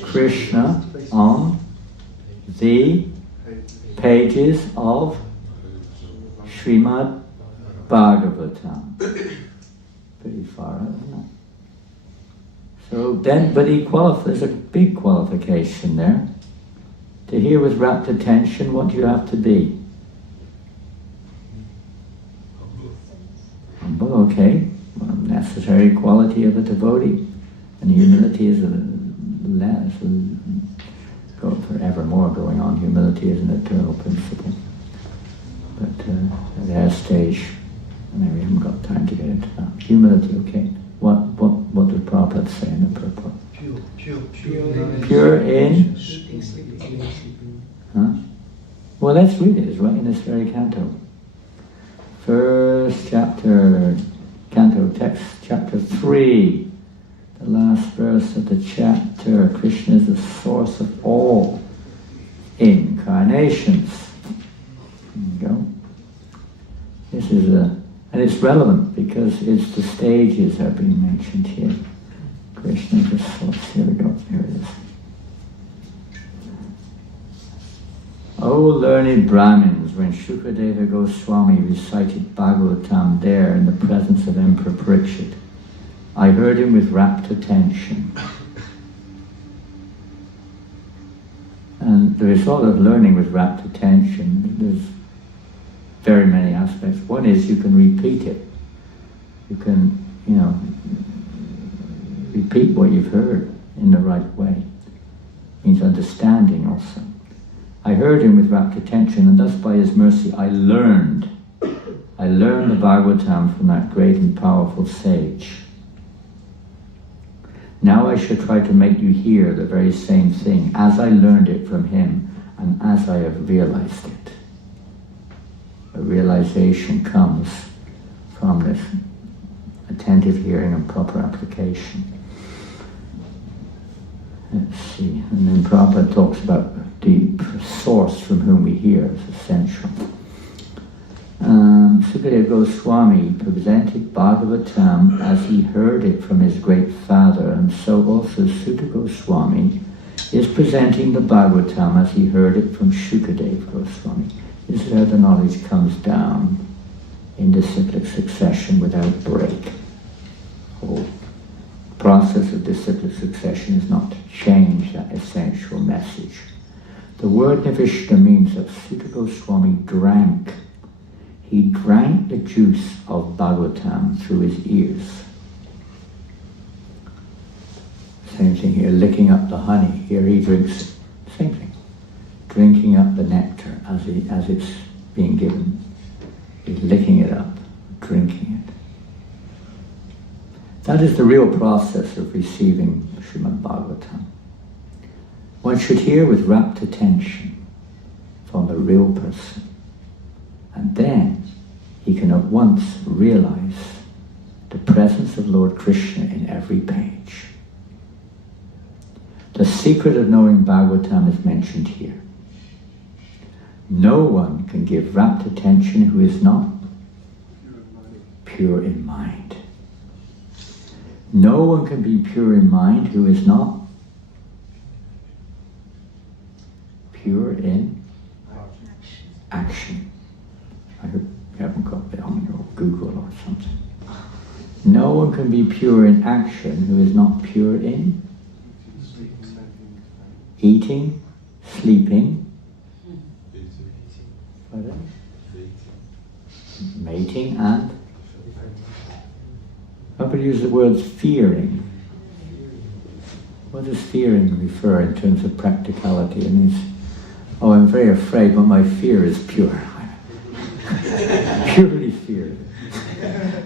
Krishna on the pages of Srimad Bhagavatam. Pretty far out, isn't it? So then, but there's a big qualification there. To hear with rapt attention, what do you have to be? Humble, okay. Well, necessary quality of a devotee. And humility is less. Go forevermore going on. Humility is an eternal principle. But at that stage, maybe we haven't got time to get into that. Humility, okay. What does Prabhupada say in the purport? Pure in? Huh? Well, let's read it. It's right in this very canto. First chapter, canto text, chapter 3. The last verse of the chapter. Krishna is the source of all incarnations. There you go. This is and it's relevant because it's the stages are being mentioned here. Krishna is the source. Here we go. Here it is. O learned Brahmins, when Shukadeva Goswami recited Bhagavatam there in the presence of Emperor Parikshit, I heard him with rapt attention. And the result of learning with rapt attention, there's very many aspects. One is you can repeat it. You can, repeat what you've heard in the right way. It means understanding also. I heard him with rapt attention, and thus by his mercy I learned the Bhagavatam from that great and powerful sage. Now I shall try to make you hear the very same thing as I learned it from him and as I have realized it. A realization comes from this attentive hearing and proper application. Let's see, and then Prabhupada talks about the source from whom we hear is essential. Sukadeva Goswami presented Bhagavatam as he heard it from his great father, and so also Sutta Goswami is presenting the Bhagavatam as he heard it from Shukadeva Goswami. This is how the knowledge comes down in disciplic succession without break. The whole process of disciplic succession is not to change that essential message. The word Nivishta means that Sutta Goswami drank. He drank the juice of Bhagavatam through his ears. Same thing here, licking up the honey. Here he drinks, same thing. Drinking up the nectar as it's being given. He's licking it up, drinking it. That is the real process of receiving Srimad Bhagavatam. One should hear with rapt attention from the real person. And then he can at once realize the presence of Lord Krishna in every page. The secret of knowing Bhagavatam is mentioned here. No one can give rapt attention who is not pure in mind. No one can be pure in mind who is not pure in action. I hope you haven't got that on your Google or something. No one can be pure in action who is not pure in eating, sleeping, mating, and nobody uses the words fearing. What does fearing refer in terms of practicality? It means, oh, I'm very afraid, but my fear is pure. Purely fear.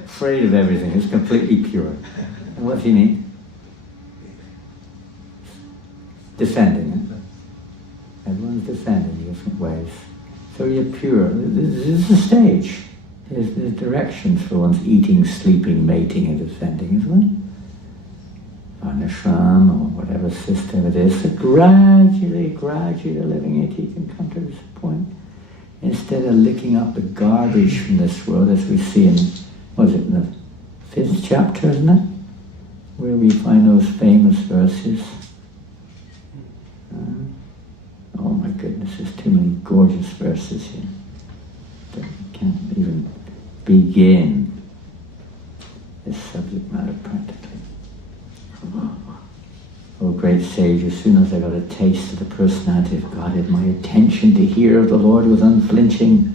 Afraid of everything. It's completely pure. And what does he mean? Defending it. Everyone's defending in different ways. So you're pure. This is the stage. There's directions for one's eating, sleeping, mating, and defending, isn't it? ashram or whatever system it is, so gradually they're living it, you can come to this point. Instead of licking up the garbage from this world, as we see in, what is it, in the 5th chapter, isn't it? Where we find those famous verses. Oh my goodness, there's too many gorgeous verses here that can't even begin this subject matter practically. Oh great sage, as soon as I got a taste of the personality of Godhead, my attention to hear of the Lord was unflinching,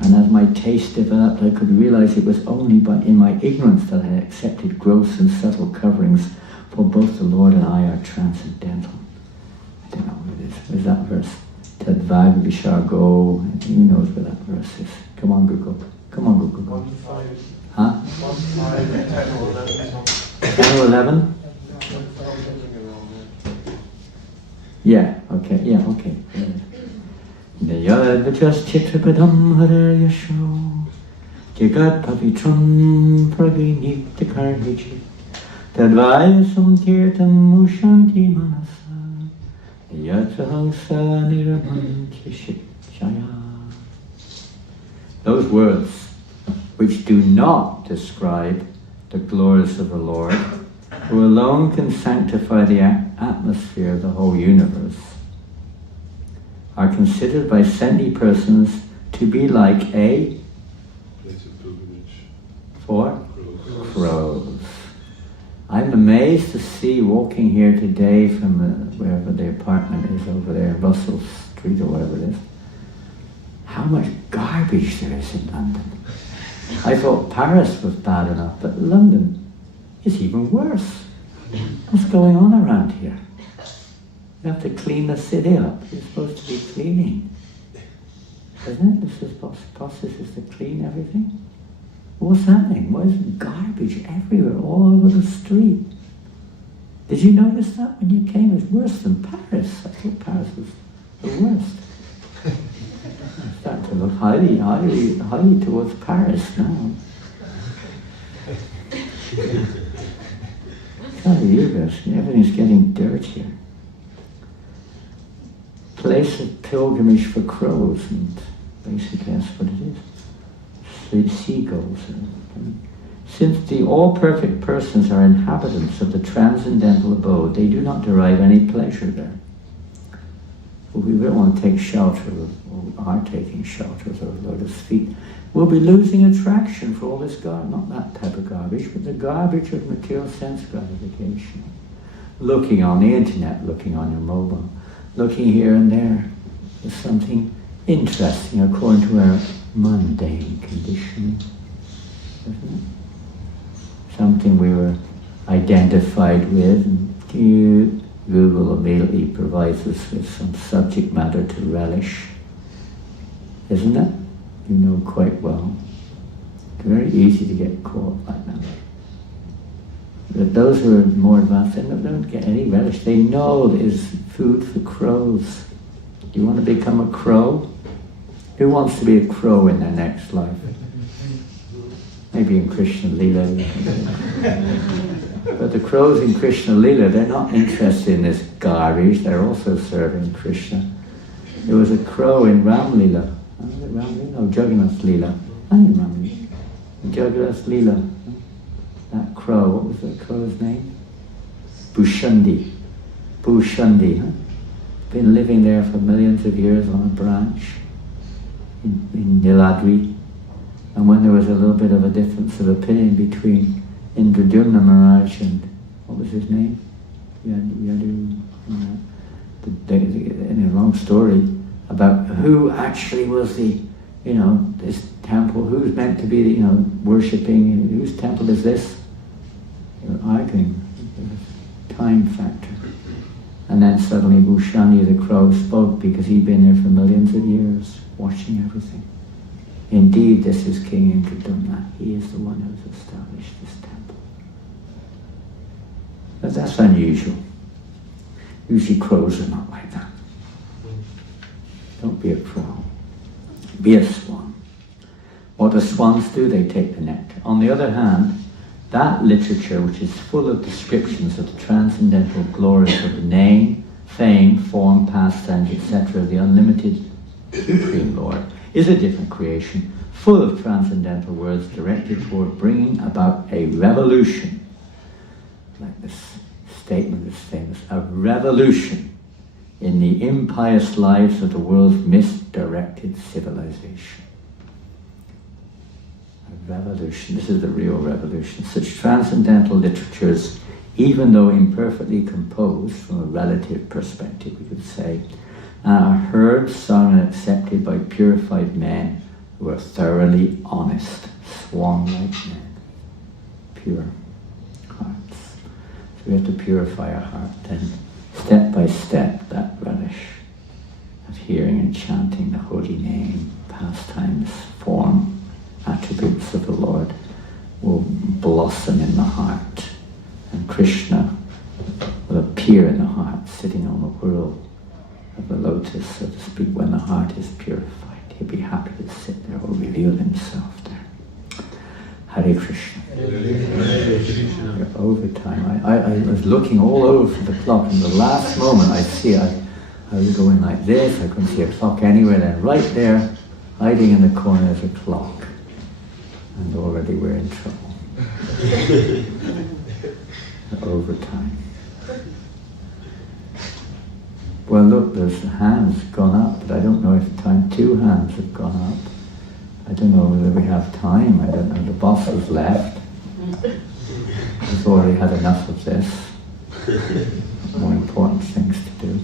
and as my taste developed, I could realize it was only in my ignorance that I had accepted gross and subtle coverings, for both the Lord and I are transcendental. I don't know what it is. Where's that verse? Tadvad Vishargo. Who knows where that verse is? Come on, Google. Come on, Google. 1:5. Huh? 1:5, 10 or 11. 10 or 11? Yeah, okay, yeah, okay. Nayadvajas chitrapadam hare yasho jagat pavitram pravinitakarnichi tadvayasam tirtam mushanti manasa yatrahangsa niramanti shikshaya. Those words which do not describe the glories of the Lord, who alone can sanctify the atmosphere of the whole universe, are considered by senti persons to be like a place of pilgrimage for crows. I'm amazed to see, walking here today from wherever the apartment is over there, Russell Street or whatever it is, how much garbage there is in London. I thought Paris was bad enough, but London is even worse. What's going on around here? You have to clean the city up. You're supposed to be cleaning. Isn't it? This is process is to clean everything. What's happening? Why is garbage everywhere, all over the street? Did you notice that when you came? It's worse than Paris. I thought Paris was the worst. I'm starting to look highly towards Paris now. Tell you this, everything's getting dirtier. Place of pilgrimage for crows, and basically that's what it is. Seagulls. Since the all-perfect persons are inhabitants of the transcendental abode, they do not derive any pleasure there. Well, we don't want to take shelter, or are taking shelter of the lotus feet. We'll be losing attraction for all this garbage, not that type of garbage, but the garbage of material sense gratification. Looking on the internet, looking on your mobile, looking here and there for something interesting according to our mundane conditioning, isn't it? Something we were identified with, and Google immediately provides us with some subject matter to relish, isn't it? You know quite well. It's very easy to get caught like that. But those who are more advanced, they don't get any relish. They know there's food for crows. Do you want to become a crow? Who wants to be a crow in their next life? Maybe in Krishna Lila. But the crows in Krishna Lila, they're not interested in this garbage. They're also serving Krishna. There was a crow in Ram Lila. No, Jagannath Lila. I think Ram Lila. Jagannath Lila. That crow, what was that crow's name? Bhushundi. Bhushundi, huh? Been living there for millions of years on a branch in Niladri. And when there was a little bit of a difference of opinion between Indradyumna Maharaj and, what was his name? Yadu. In a long story about who actually was the, this temple, who's meant to be, worshipping, whose temple is this? They were arguing. Time factor. And then suddenly Bhushani the crow spoke because he'd been there for millions of years, watching everything. Indeed, this is King Indradyumna. He is the one who's established this temple. But that's unusual. Usually crows are not like that. Don't be a crow. Be a swan. What do swans do? They take the nectar. On the other hand, That literature, which is full of descriptions of the transcendental glories of the name, fame, form, pastimes, etc., of the unlimited Supreme Lord, is a different creation, full of transcendental words directed toward bringing about a revolution. Like this statement is famous, a revolution in the impious lives of the world's misdirected civilization. Revolution. This is the real revolution. Such transcendental literatures, even though imperfectly composed from a relative perspective, we could say, are heard, sung, and accepted by purified men who are thoroughly honest, swan-like men, pure hearts. So we have to purify our heart, then step by step that relish of hearing and chanting the holy name, pastimes, form, attributes of the Lord will blossom in the heart, and Krishna will appear in the heart, sitting on the whirl of the lotus, so to speak. When the heart is purified, he'll be happy to sit there, will reveal himself there. Hare Krishna. We're over time. I was looking all over for the clock, and the last moment I see it, I was going like this, I couldn't see a clock anywhere, then right there, hiding in the corner is a clock. And already we're in trouble. Overtime. Well, look, there's hands gone up, but I don't know if time. 2 hands have gone up. I don't know whether we have time. I don't know. The boss has left. We've already had enough of this. More important things to do.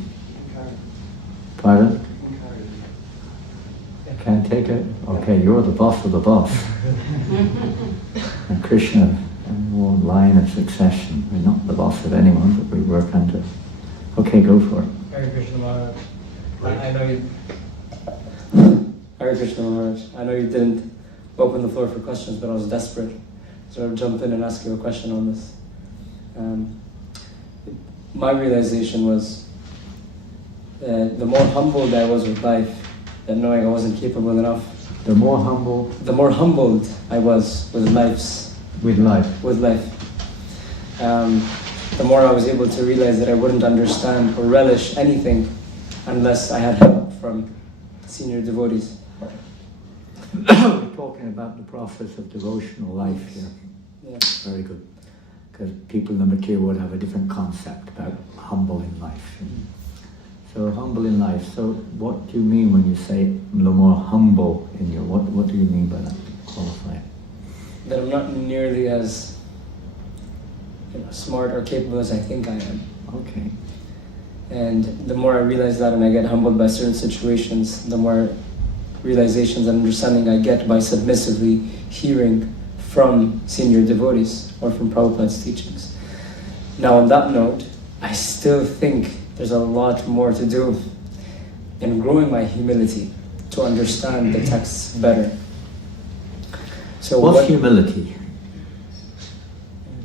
Pardon? Can't take it? Okay, you're the boss of the boss. And Krishna, one line of succession. We're not the boss of anyone, but we work under. Okay, go for it. Hare Krishna Maharaj. I know you. Hare Krishna Maharaj. I know you didn't open the floor for questions, but I was desperate, so I'll jump in and ask you a question on this. My realization was the more humbled I was with life, and knowing I wasn't capable enough. The more humble? The more humbled I was with life. The more I was able to realize that I wouldn't understand or relish anything unless I had help from senior devotees. We're talking about the process of devotional life here. Yeah. Very good. Because people in the material world have a different concept about humble in life. So humble in life. So what do you mean when you say the more humble in you? What do you mean by that? Qualify it. That I'm not nearly as smart or capable as I think I am. Okay. And the more I realize that and I get humbled by certain situations, the more realizations and understanding I get by submissively hearing from senior devotees or from Prabhupada's teachings. Now on that note, I still think there's a lot more to do in growing my humility to understand the texts better. So what's humility?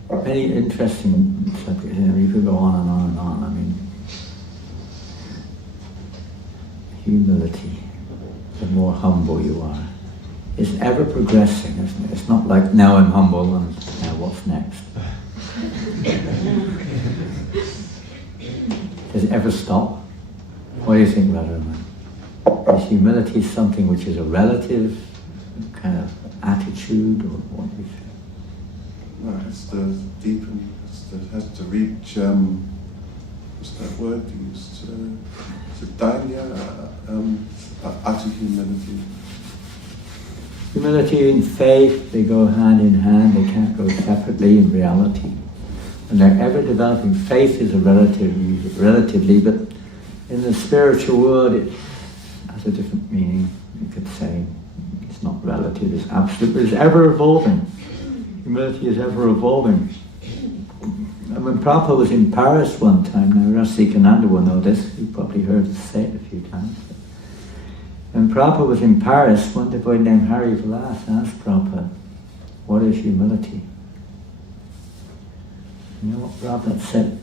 Very interesting subject. You could go on and on and on. I mean, humility, the more humble you are, is ever progressing, isn't it? It's not like, now I'm humble and now what's next? Does it ever stop? What do you think, Radha? Is humility something which is a relative kind of attitude, or what do you think? No, it's the deepen, it has to reach, what's that word used? Is it danya? Utter humility. Humility and faith, they go hand in hand, they can't go separately in reality. And they're ever developing. Faith is a relatively, but in the spiritual world it has a different meaning. You could say it's not relative, it's absolute, but it's ever evolving. Humility is ever evolving. And when Prabhupada was in Paris one time, now Rasikananda will know this, you probably heard us say it a few times. When Prabhupada was in Paris, one devotee named Hari Vilas asked Prabhupada, what is humility? You know what Prabhupada said?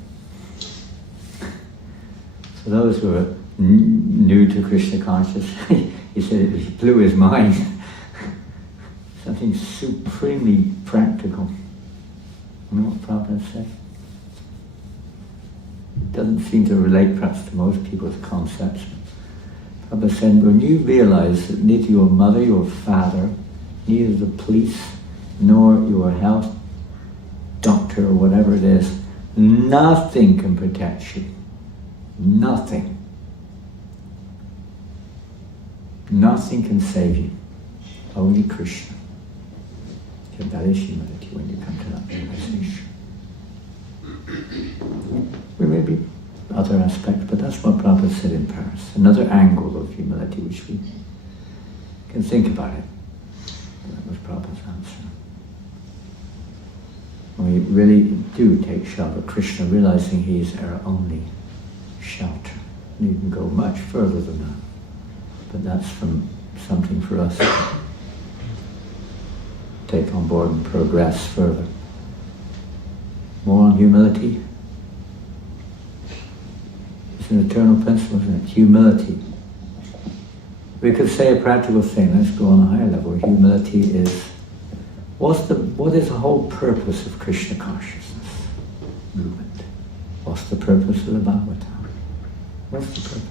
For those who are new to Krishna consciousness, he said it blew his mind. Something supremely practical. You know what Prabhupada said? It doesn't seem to relate perhaps to most people's concepts. Prabhupada said, when you realize that neither your mother, your father, neither the police, nor your health doctor or whatever it is, nothing can protect you. Nothing. Nothing can save you. Only Krishna. So that is humility when you come to that realization. There may be other aspects, but that's what Prabhupada said in Paris. Another angle of humility which we can think about it. That was Prabhupada's answer. When we really do take shelter, Krishna, realizing he is our only shelter. And you can go much further than that. But that's something for us to take on board and progress further. More on humility. It's an eternal principle, isn't it? Humility. We could say a practical thing, let's go on a higher level. Humility is, what is the whole purpose of Krishna consciousness movement? What's the purpose of the Bhagavatam? What's the purpose?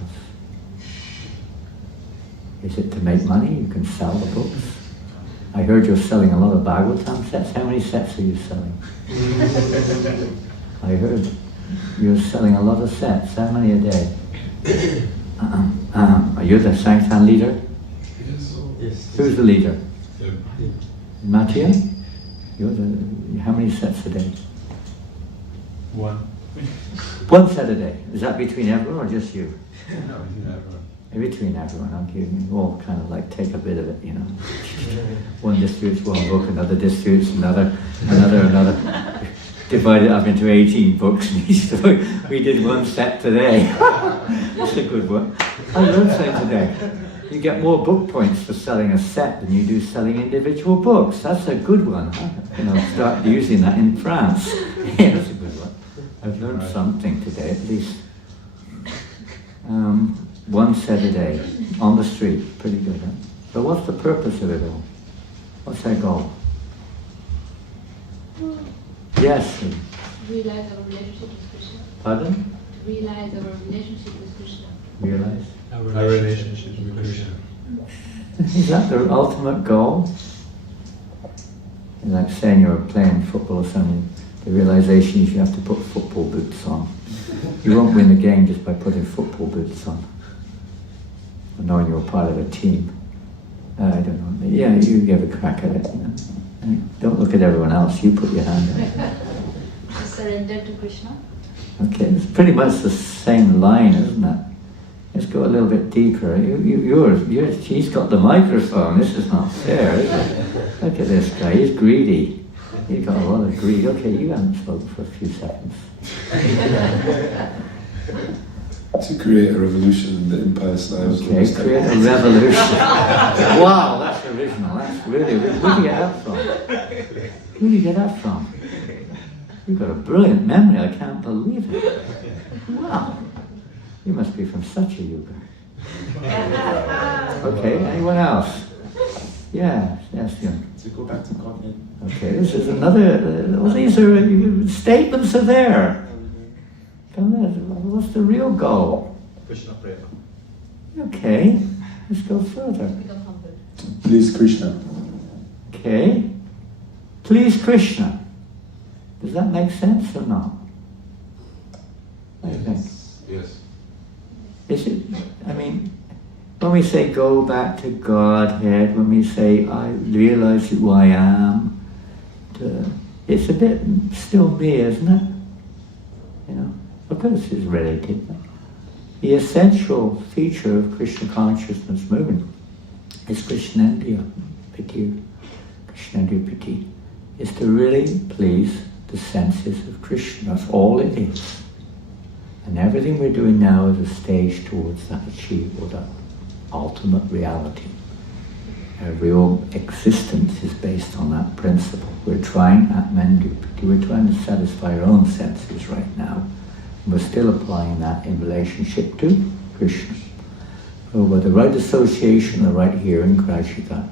Is it to make money? You can sell the books. I heard you're selling a lot of Bhagavatam sets. How many sets are you selling? I heard you're selling a lot of sets. How many a day? Are you the Sankhan leader? Yes. Who's the leader? Yep. Mattia? How many sets a day? One. One set a day. Is that between everyone or just you? No, between everyone. Between everyone, I'm kidding. We all kind of like take a bit of it, you know. One distributes one book, another distributes another. Divide it up into 18 books. We did one set today. That's a good one. I learned something today. You get more book points for selling a set than you do selling individual books. That's a good one. Start using that in France. Yeah, that's a good one. I've learned something today, at least. One set a day, on the street. Pretty good, huh? So what's the purpose of it all? What's our goal? Yes? Realize our relationship with Krishna. Pardon? To realize our relationship with Krishna. Realize? Our relationship with Krishna. Is that the ultimate goal? It's like saying you're playing football or something. The realization is you have to put football boots on. You won't win the game just by putting football boots on. Or knowing you're part of a team. I don't know. Yeah, you give a crack at it. Don't look at everyone else. You put your hand up. To surrender to Krishna. Okay, it's pretty much the same line, isn't it? Let's go a little bit deeper. He's got the microphone. This is not fair, is it? Look at this guy. He's greedy. He's got a lot of greed. Okay, you haven't spoken for a few seconds. To create a revolution in the Empire Slides. Okay, create a revolution. Wow, that's original. That's really, where did you get that from? Who did you get that from? You've got a brilliant memory, I can't believe it. Wow. You must be from such a yuga. Okay, anyone else? Yeah, yes, yeah. To go back to Godhead. Okay, this is another, all these are, statements are there. What's the real goal? Krishna Prema. Okay, let's go further. Become humble. Please Krishna. Okay, please Krishna. Does that make sense or not? What do you think? Yes. Is it, when we say go back to Godhead, when we say I realize who I am, it's a bit still me, isn't it? Of course it's related. The essential feature of Krishna consciousness movement is Krishnendriya Piti. Krishnendriya Piti is to really please the senses of Krishna. That's all it is. And everything we're doing now is a stage towards that achievement, or that ultimate reality. Our real existence is based on that principle. We're trying at Mendupati, we're trying to satisfy our own senses right now. And we're still applying that in relationship to Krishna. So with the right association, the right hearing, gradually that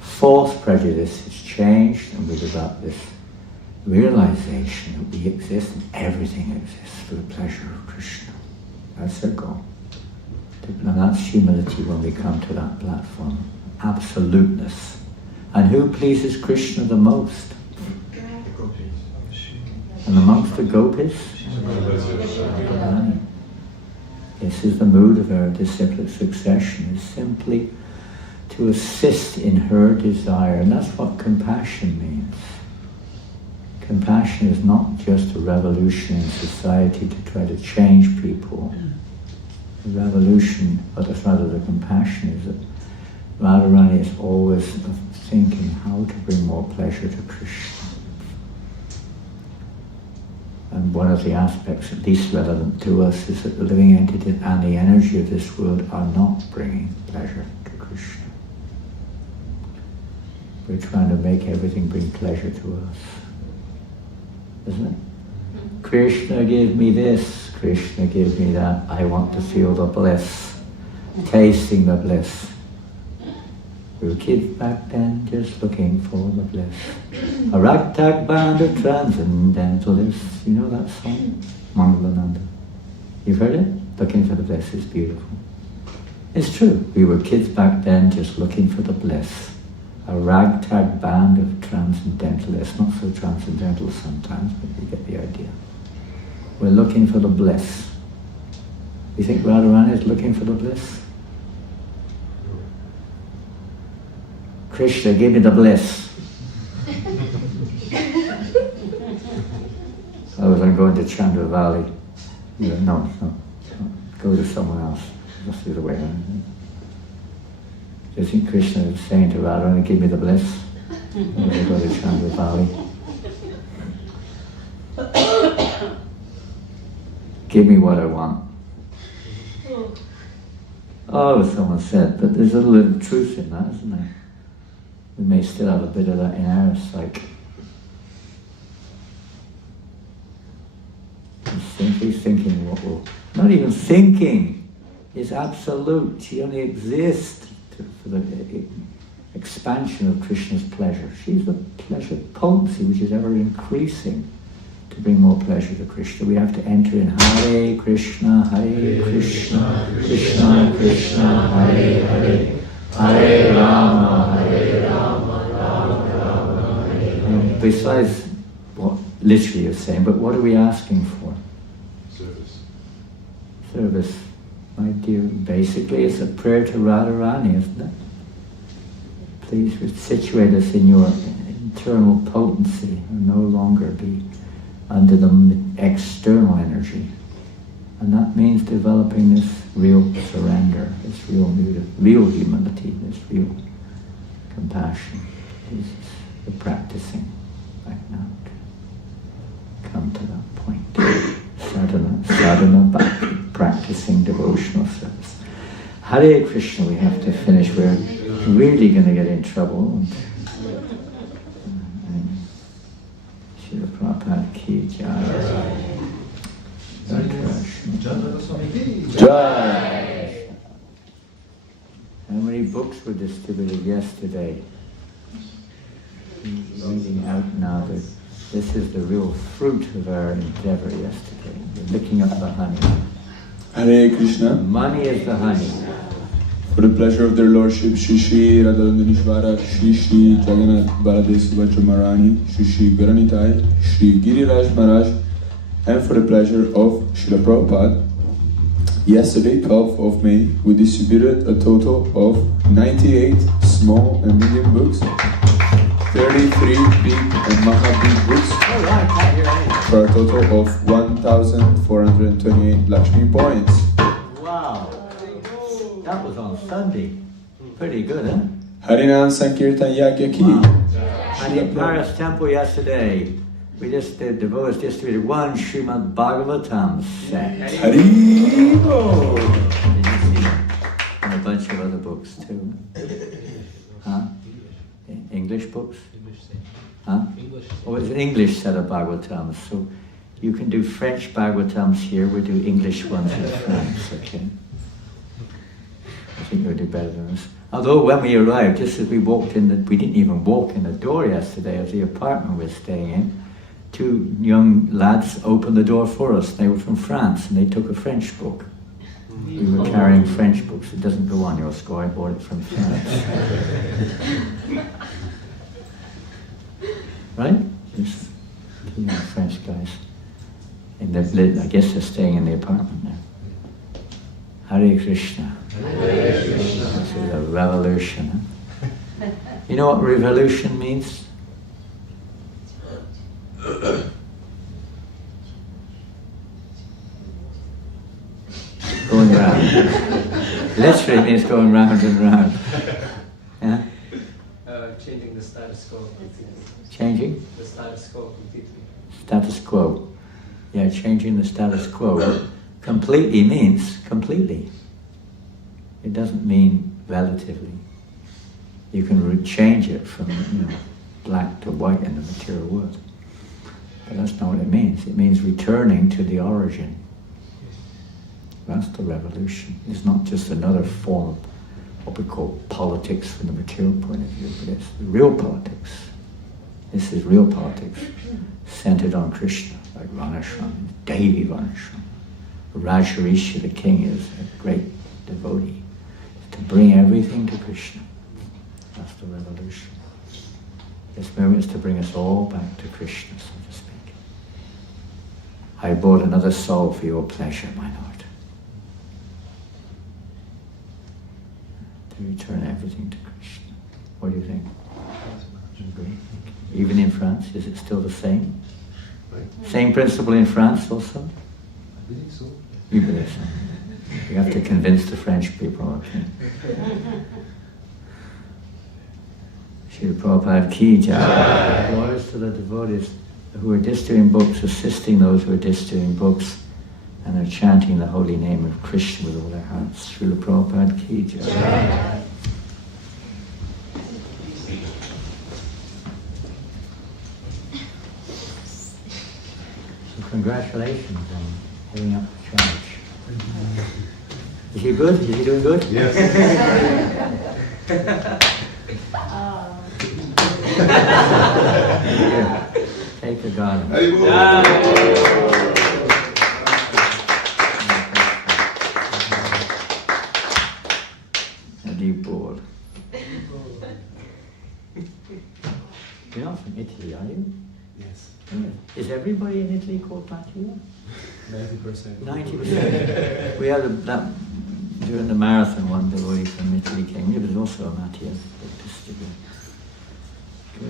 false prejudice is changed, and we've got this realization that we exist and everything exists for the pleasure of Krishna. That's their goal. And that's humility when we come to that platform. Absoluteness. And who pleases Krishna the most? And amongst the gopis? This is the mood of our disciplic succession, is simply to assist in her desire. And that's what compassion means. Compassion is not just a revolution in society to try to change people. The revolution, but rather the compassion, is that Radharani is always thinking how to bring more pleasure to Krishna. And one of the aspects, at least relevant to us, is that the living entity and the energy of this world are not bringing pleasure to Krishna. We're trying to make everything bring pleasure to us. Isn't it? Krishna gave me this, Krishna gave me that. I want to feel the bliss, tasting the bliss. We were kids back then just looking for the bliss. A ragtag band of transcendentalists. You know that song? Mangalananda. You've heard it? Looking for the bliss is beautiful. It's true. We were kids back then just looking for the bliss. A ragtag band of transcendentalists. Not so transcendental sometimes, but you get the idea. We're looking for the bliss. You think Radharani is looking for the bliss? Krishna, give me the bliss. Otherwise I'm going to Chandra Valley. No, go to someone else. That's the other way around. Do you think Krishna is saying to Radharani, give me the bliss? I'm going to go to Chandra Valley. Give me what I want. Oh, someone said, but there's a little truth in that, isn't there? We may still have a bit of that in our psyche. Simply thinking what will... Not even thinking is absolute. She only exists for the expansion of Krishna's pleasure. She's the pleasure potency which is ever increasing to bring more pleasure to Krishna. We have to enter in Hare Krishna, Krishna Krishna, Hare Hare, Hare Rama, Rama Rama, Hare. Besides what literally you're saying, but what are we asking for? Service. My dear, basically it's a prayer to Radharani, isn't it? Please situate us in your internal potency and no longer be under the external energy. And that means developing this real surrender, this real humility, this real compassion. This is the practicing right now to come to that point. Sadhana bhakti, practicing devotional service. Hare Krishna, we have to finish. We're really going to get in trouble. Srila Prabhupada ki jai. Jai. How many books were distributed yesterday? Reading out now that this is the real fruit of our endeavor yesterday. We're licking up the honey. Hare Krishna. Money is the honey. For the pleasure of their lordship, Shri Shri Radha Nishvara, Shri Shri Jagannath Baladev Subhadra Maharani, Shri Shri Garanitai, Shri Giriraj Maharaj, and for the pleasure of Srila Prabhupada, yesterday, 12th of May, we distributed a total of 98 small and medium books, 33 big and maha big books, for a total of 1,428 Lakshmi points. Wow, that was on Sunday. Pretty good, huh? Harinam Sankirtan Yagya Ki. And in Paris Temple yesterday, we just did, the devotees distributed one Srimad Bhagavatam set. Haribol! And a bunch of other books too. Huh? English books? Huh? Oh, it's an English set of Bhagavatams. So you can do French Bhagavatams here, we'll do English ones in France, okay? I think you'll do better than us. Although when we arrived, just as we walked in, we didn't even walk in the door yesterday of the apartment we're staying in, two young lads opened the door for us. They were from France and they took a French book. We were carrying French books. It doesn't go on your score. I bought it from France. Right? It's, French guys. And I guess they're staying in the apartment now. Hare Krishna. Hare Krishna. This is a revolution. Huh? You know what revolution means? Going round. Literally means going round and round. Yeah? Changing the status quo. Changing? The status quo completely. Status quo. Yeah, changing the status quo. Completely means completely. It doesn't mean relatively. You can change it from black to white in the material world. But that's not what it means. It means returning to the origin. That's the revolution. It's not just another form of what we call politics from the material point of view, but it's real politics. This is real politics, centered on Krishna, like Ranashram, daily Ranashram. Rajarishi, the king, is a great devotee, to bring everything to Krishna. That's the revolution. This movement is to bring us all back to Krishna, so to speak. I brought another soul for your pleasure, my Lord. To return everything to Krishna. What do you think? Agree? Even in France, is it still the same? Same principle in France also? I believe so. You believe so? You have to convince the French people, okay? Srila Prabhupada ki jai. Glories to the devotees who are distributing books, assisting those who are distributing books, and are chanting the holy name of Krishna with all their hearts. Srila Prabhupada ki jai. So congratulations on heading up the charge. Is he good? Is he doing good? Yes. Here, take the garden. A deep board. You're not from Italy, are you? Yes. Is everybody in Italy called Mattia? 90%. 90%. We had that during the marathon, one devotee from Italy came. He was also a Mattia.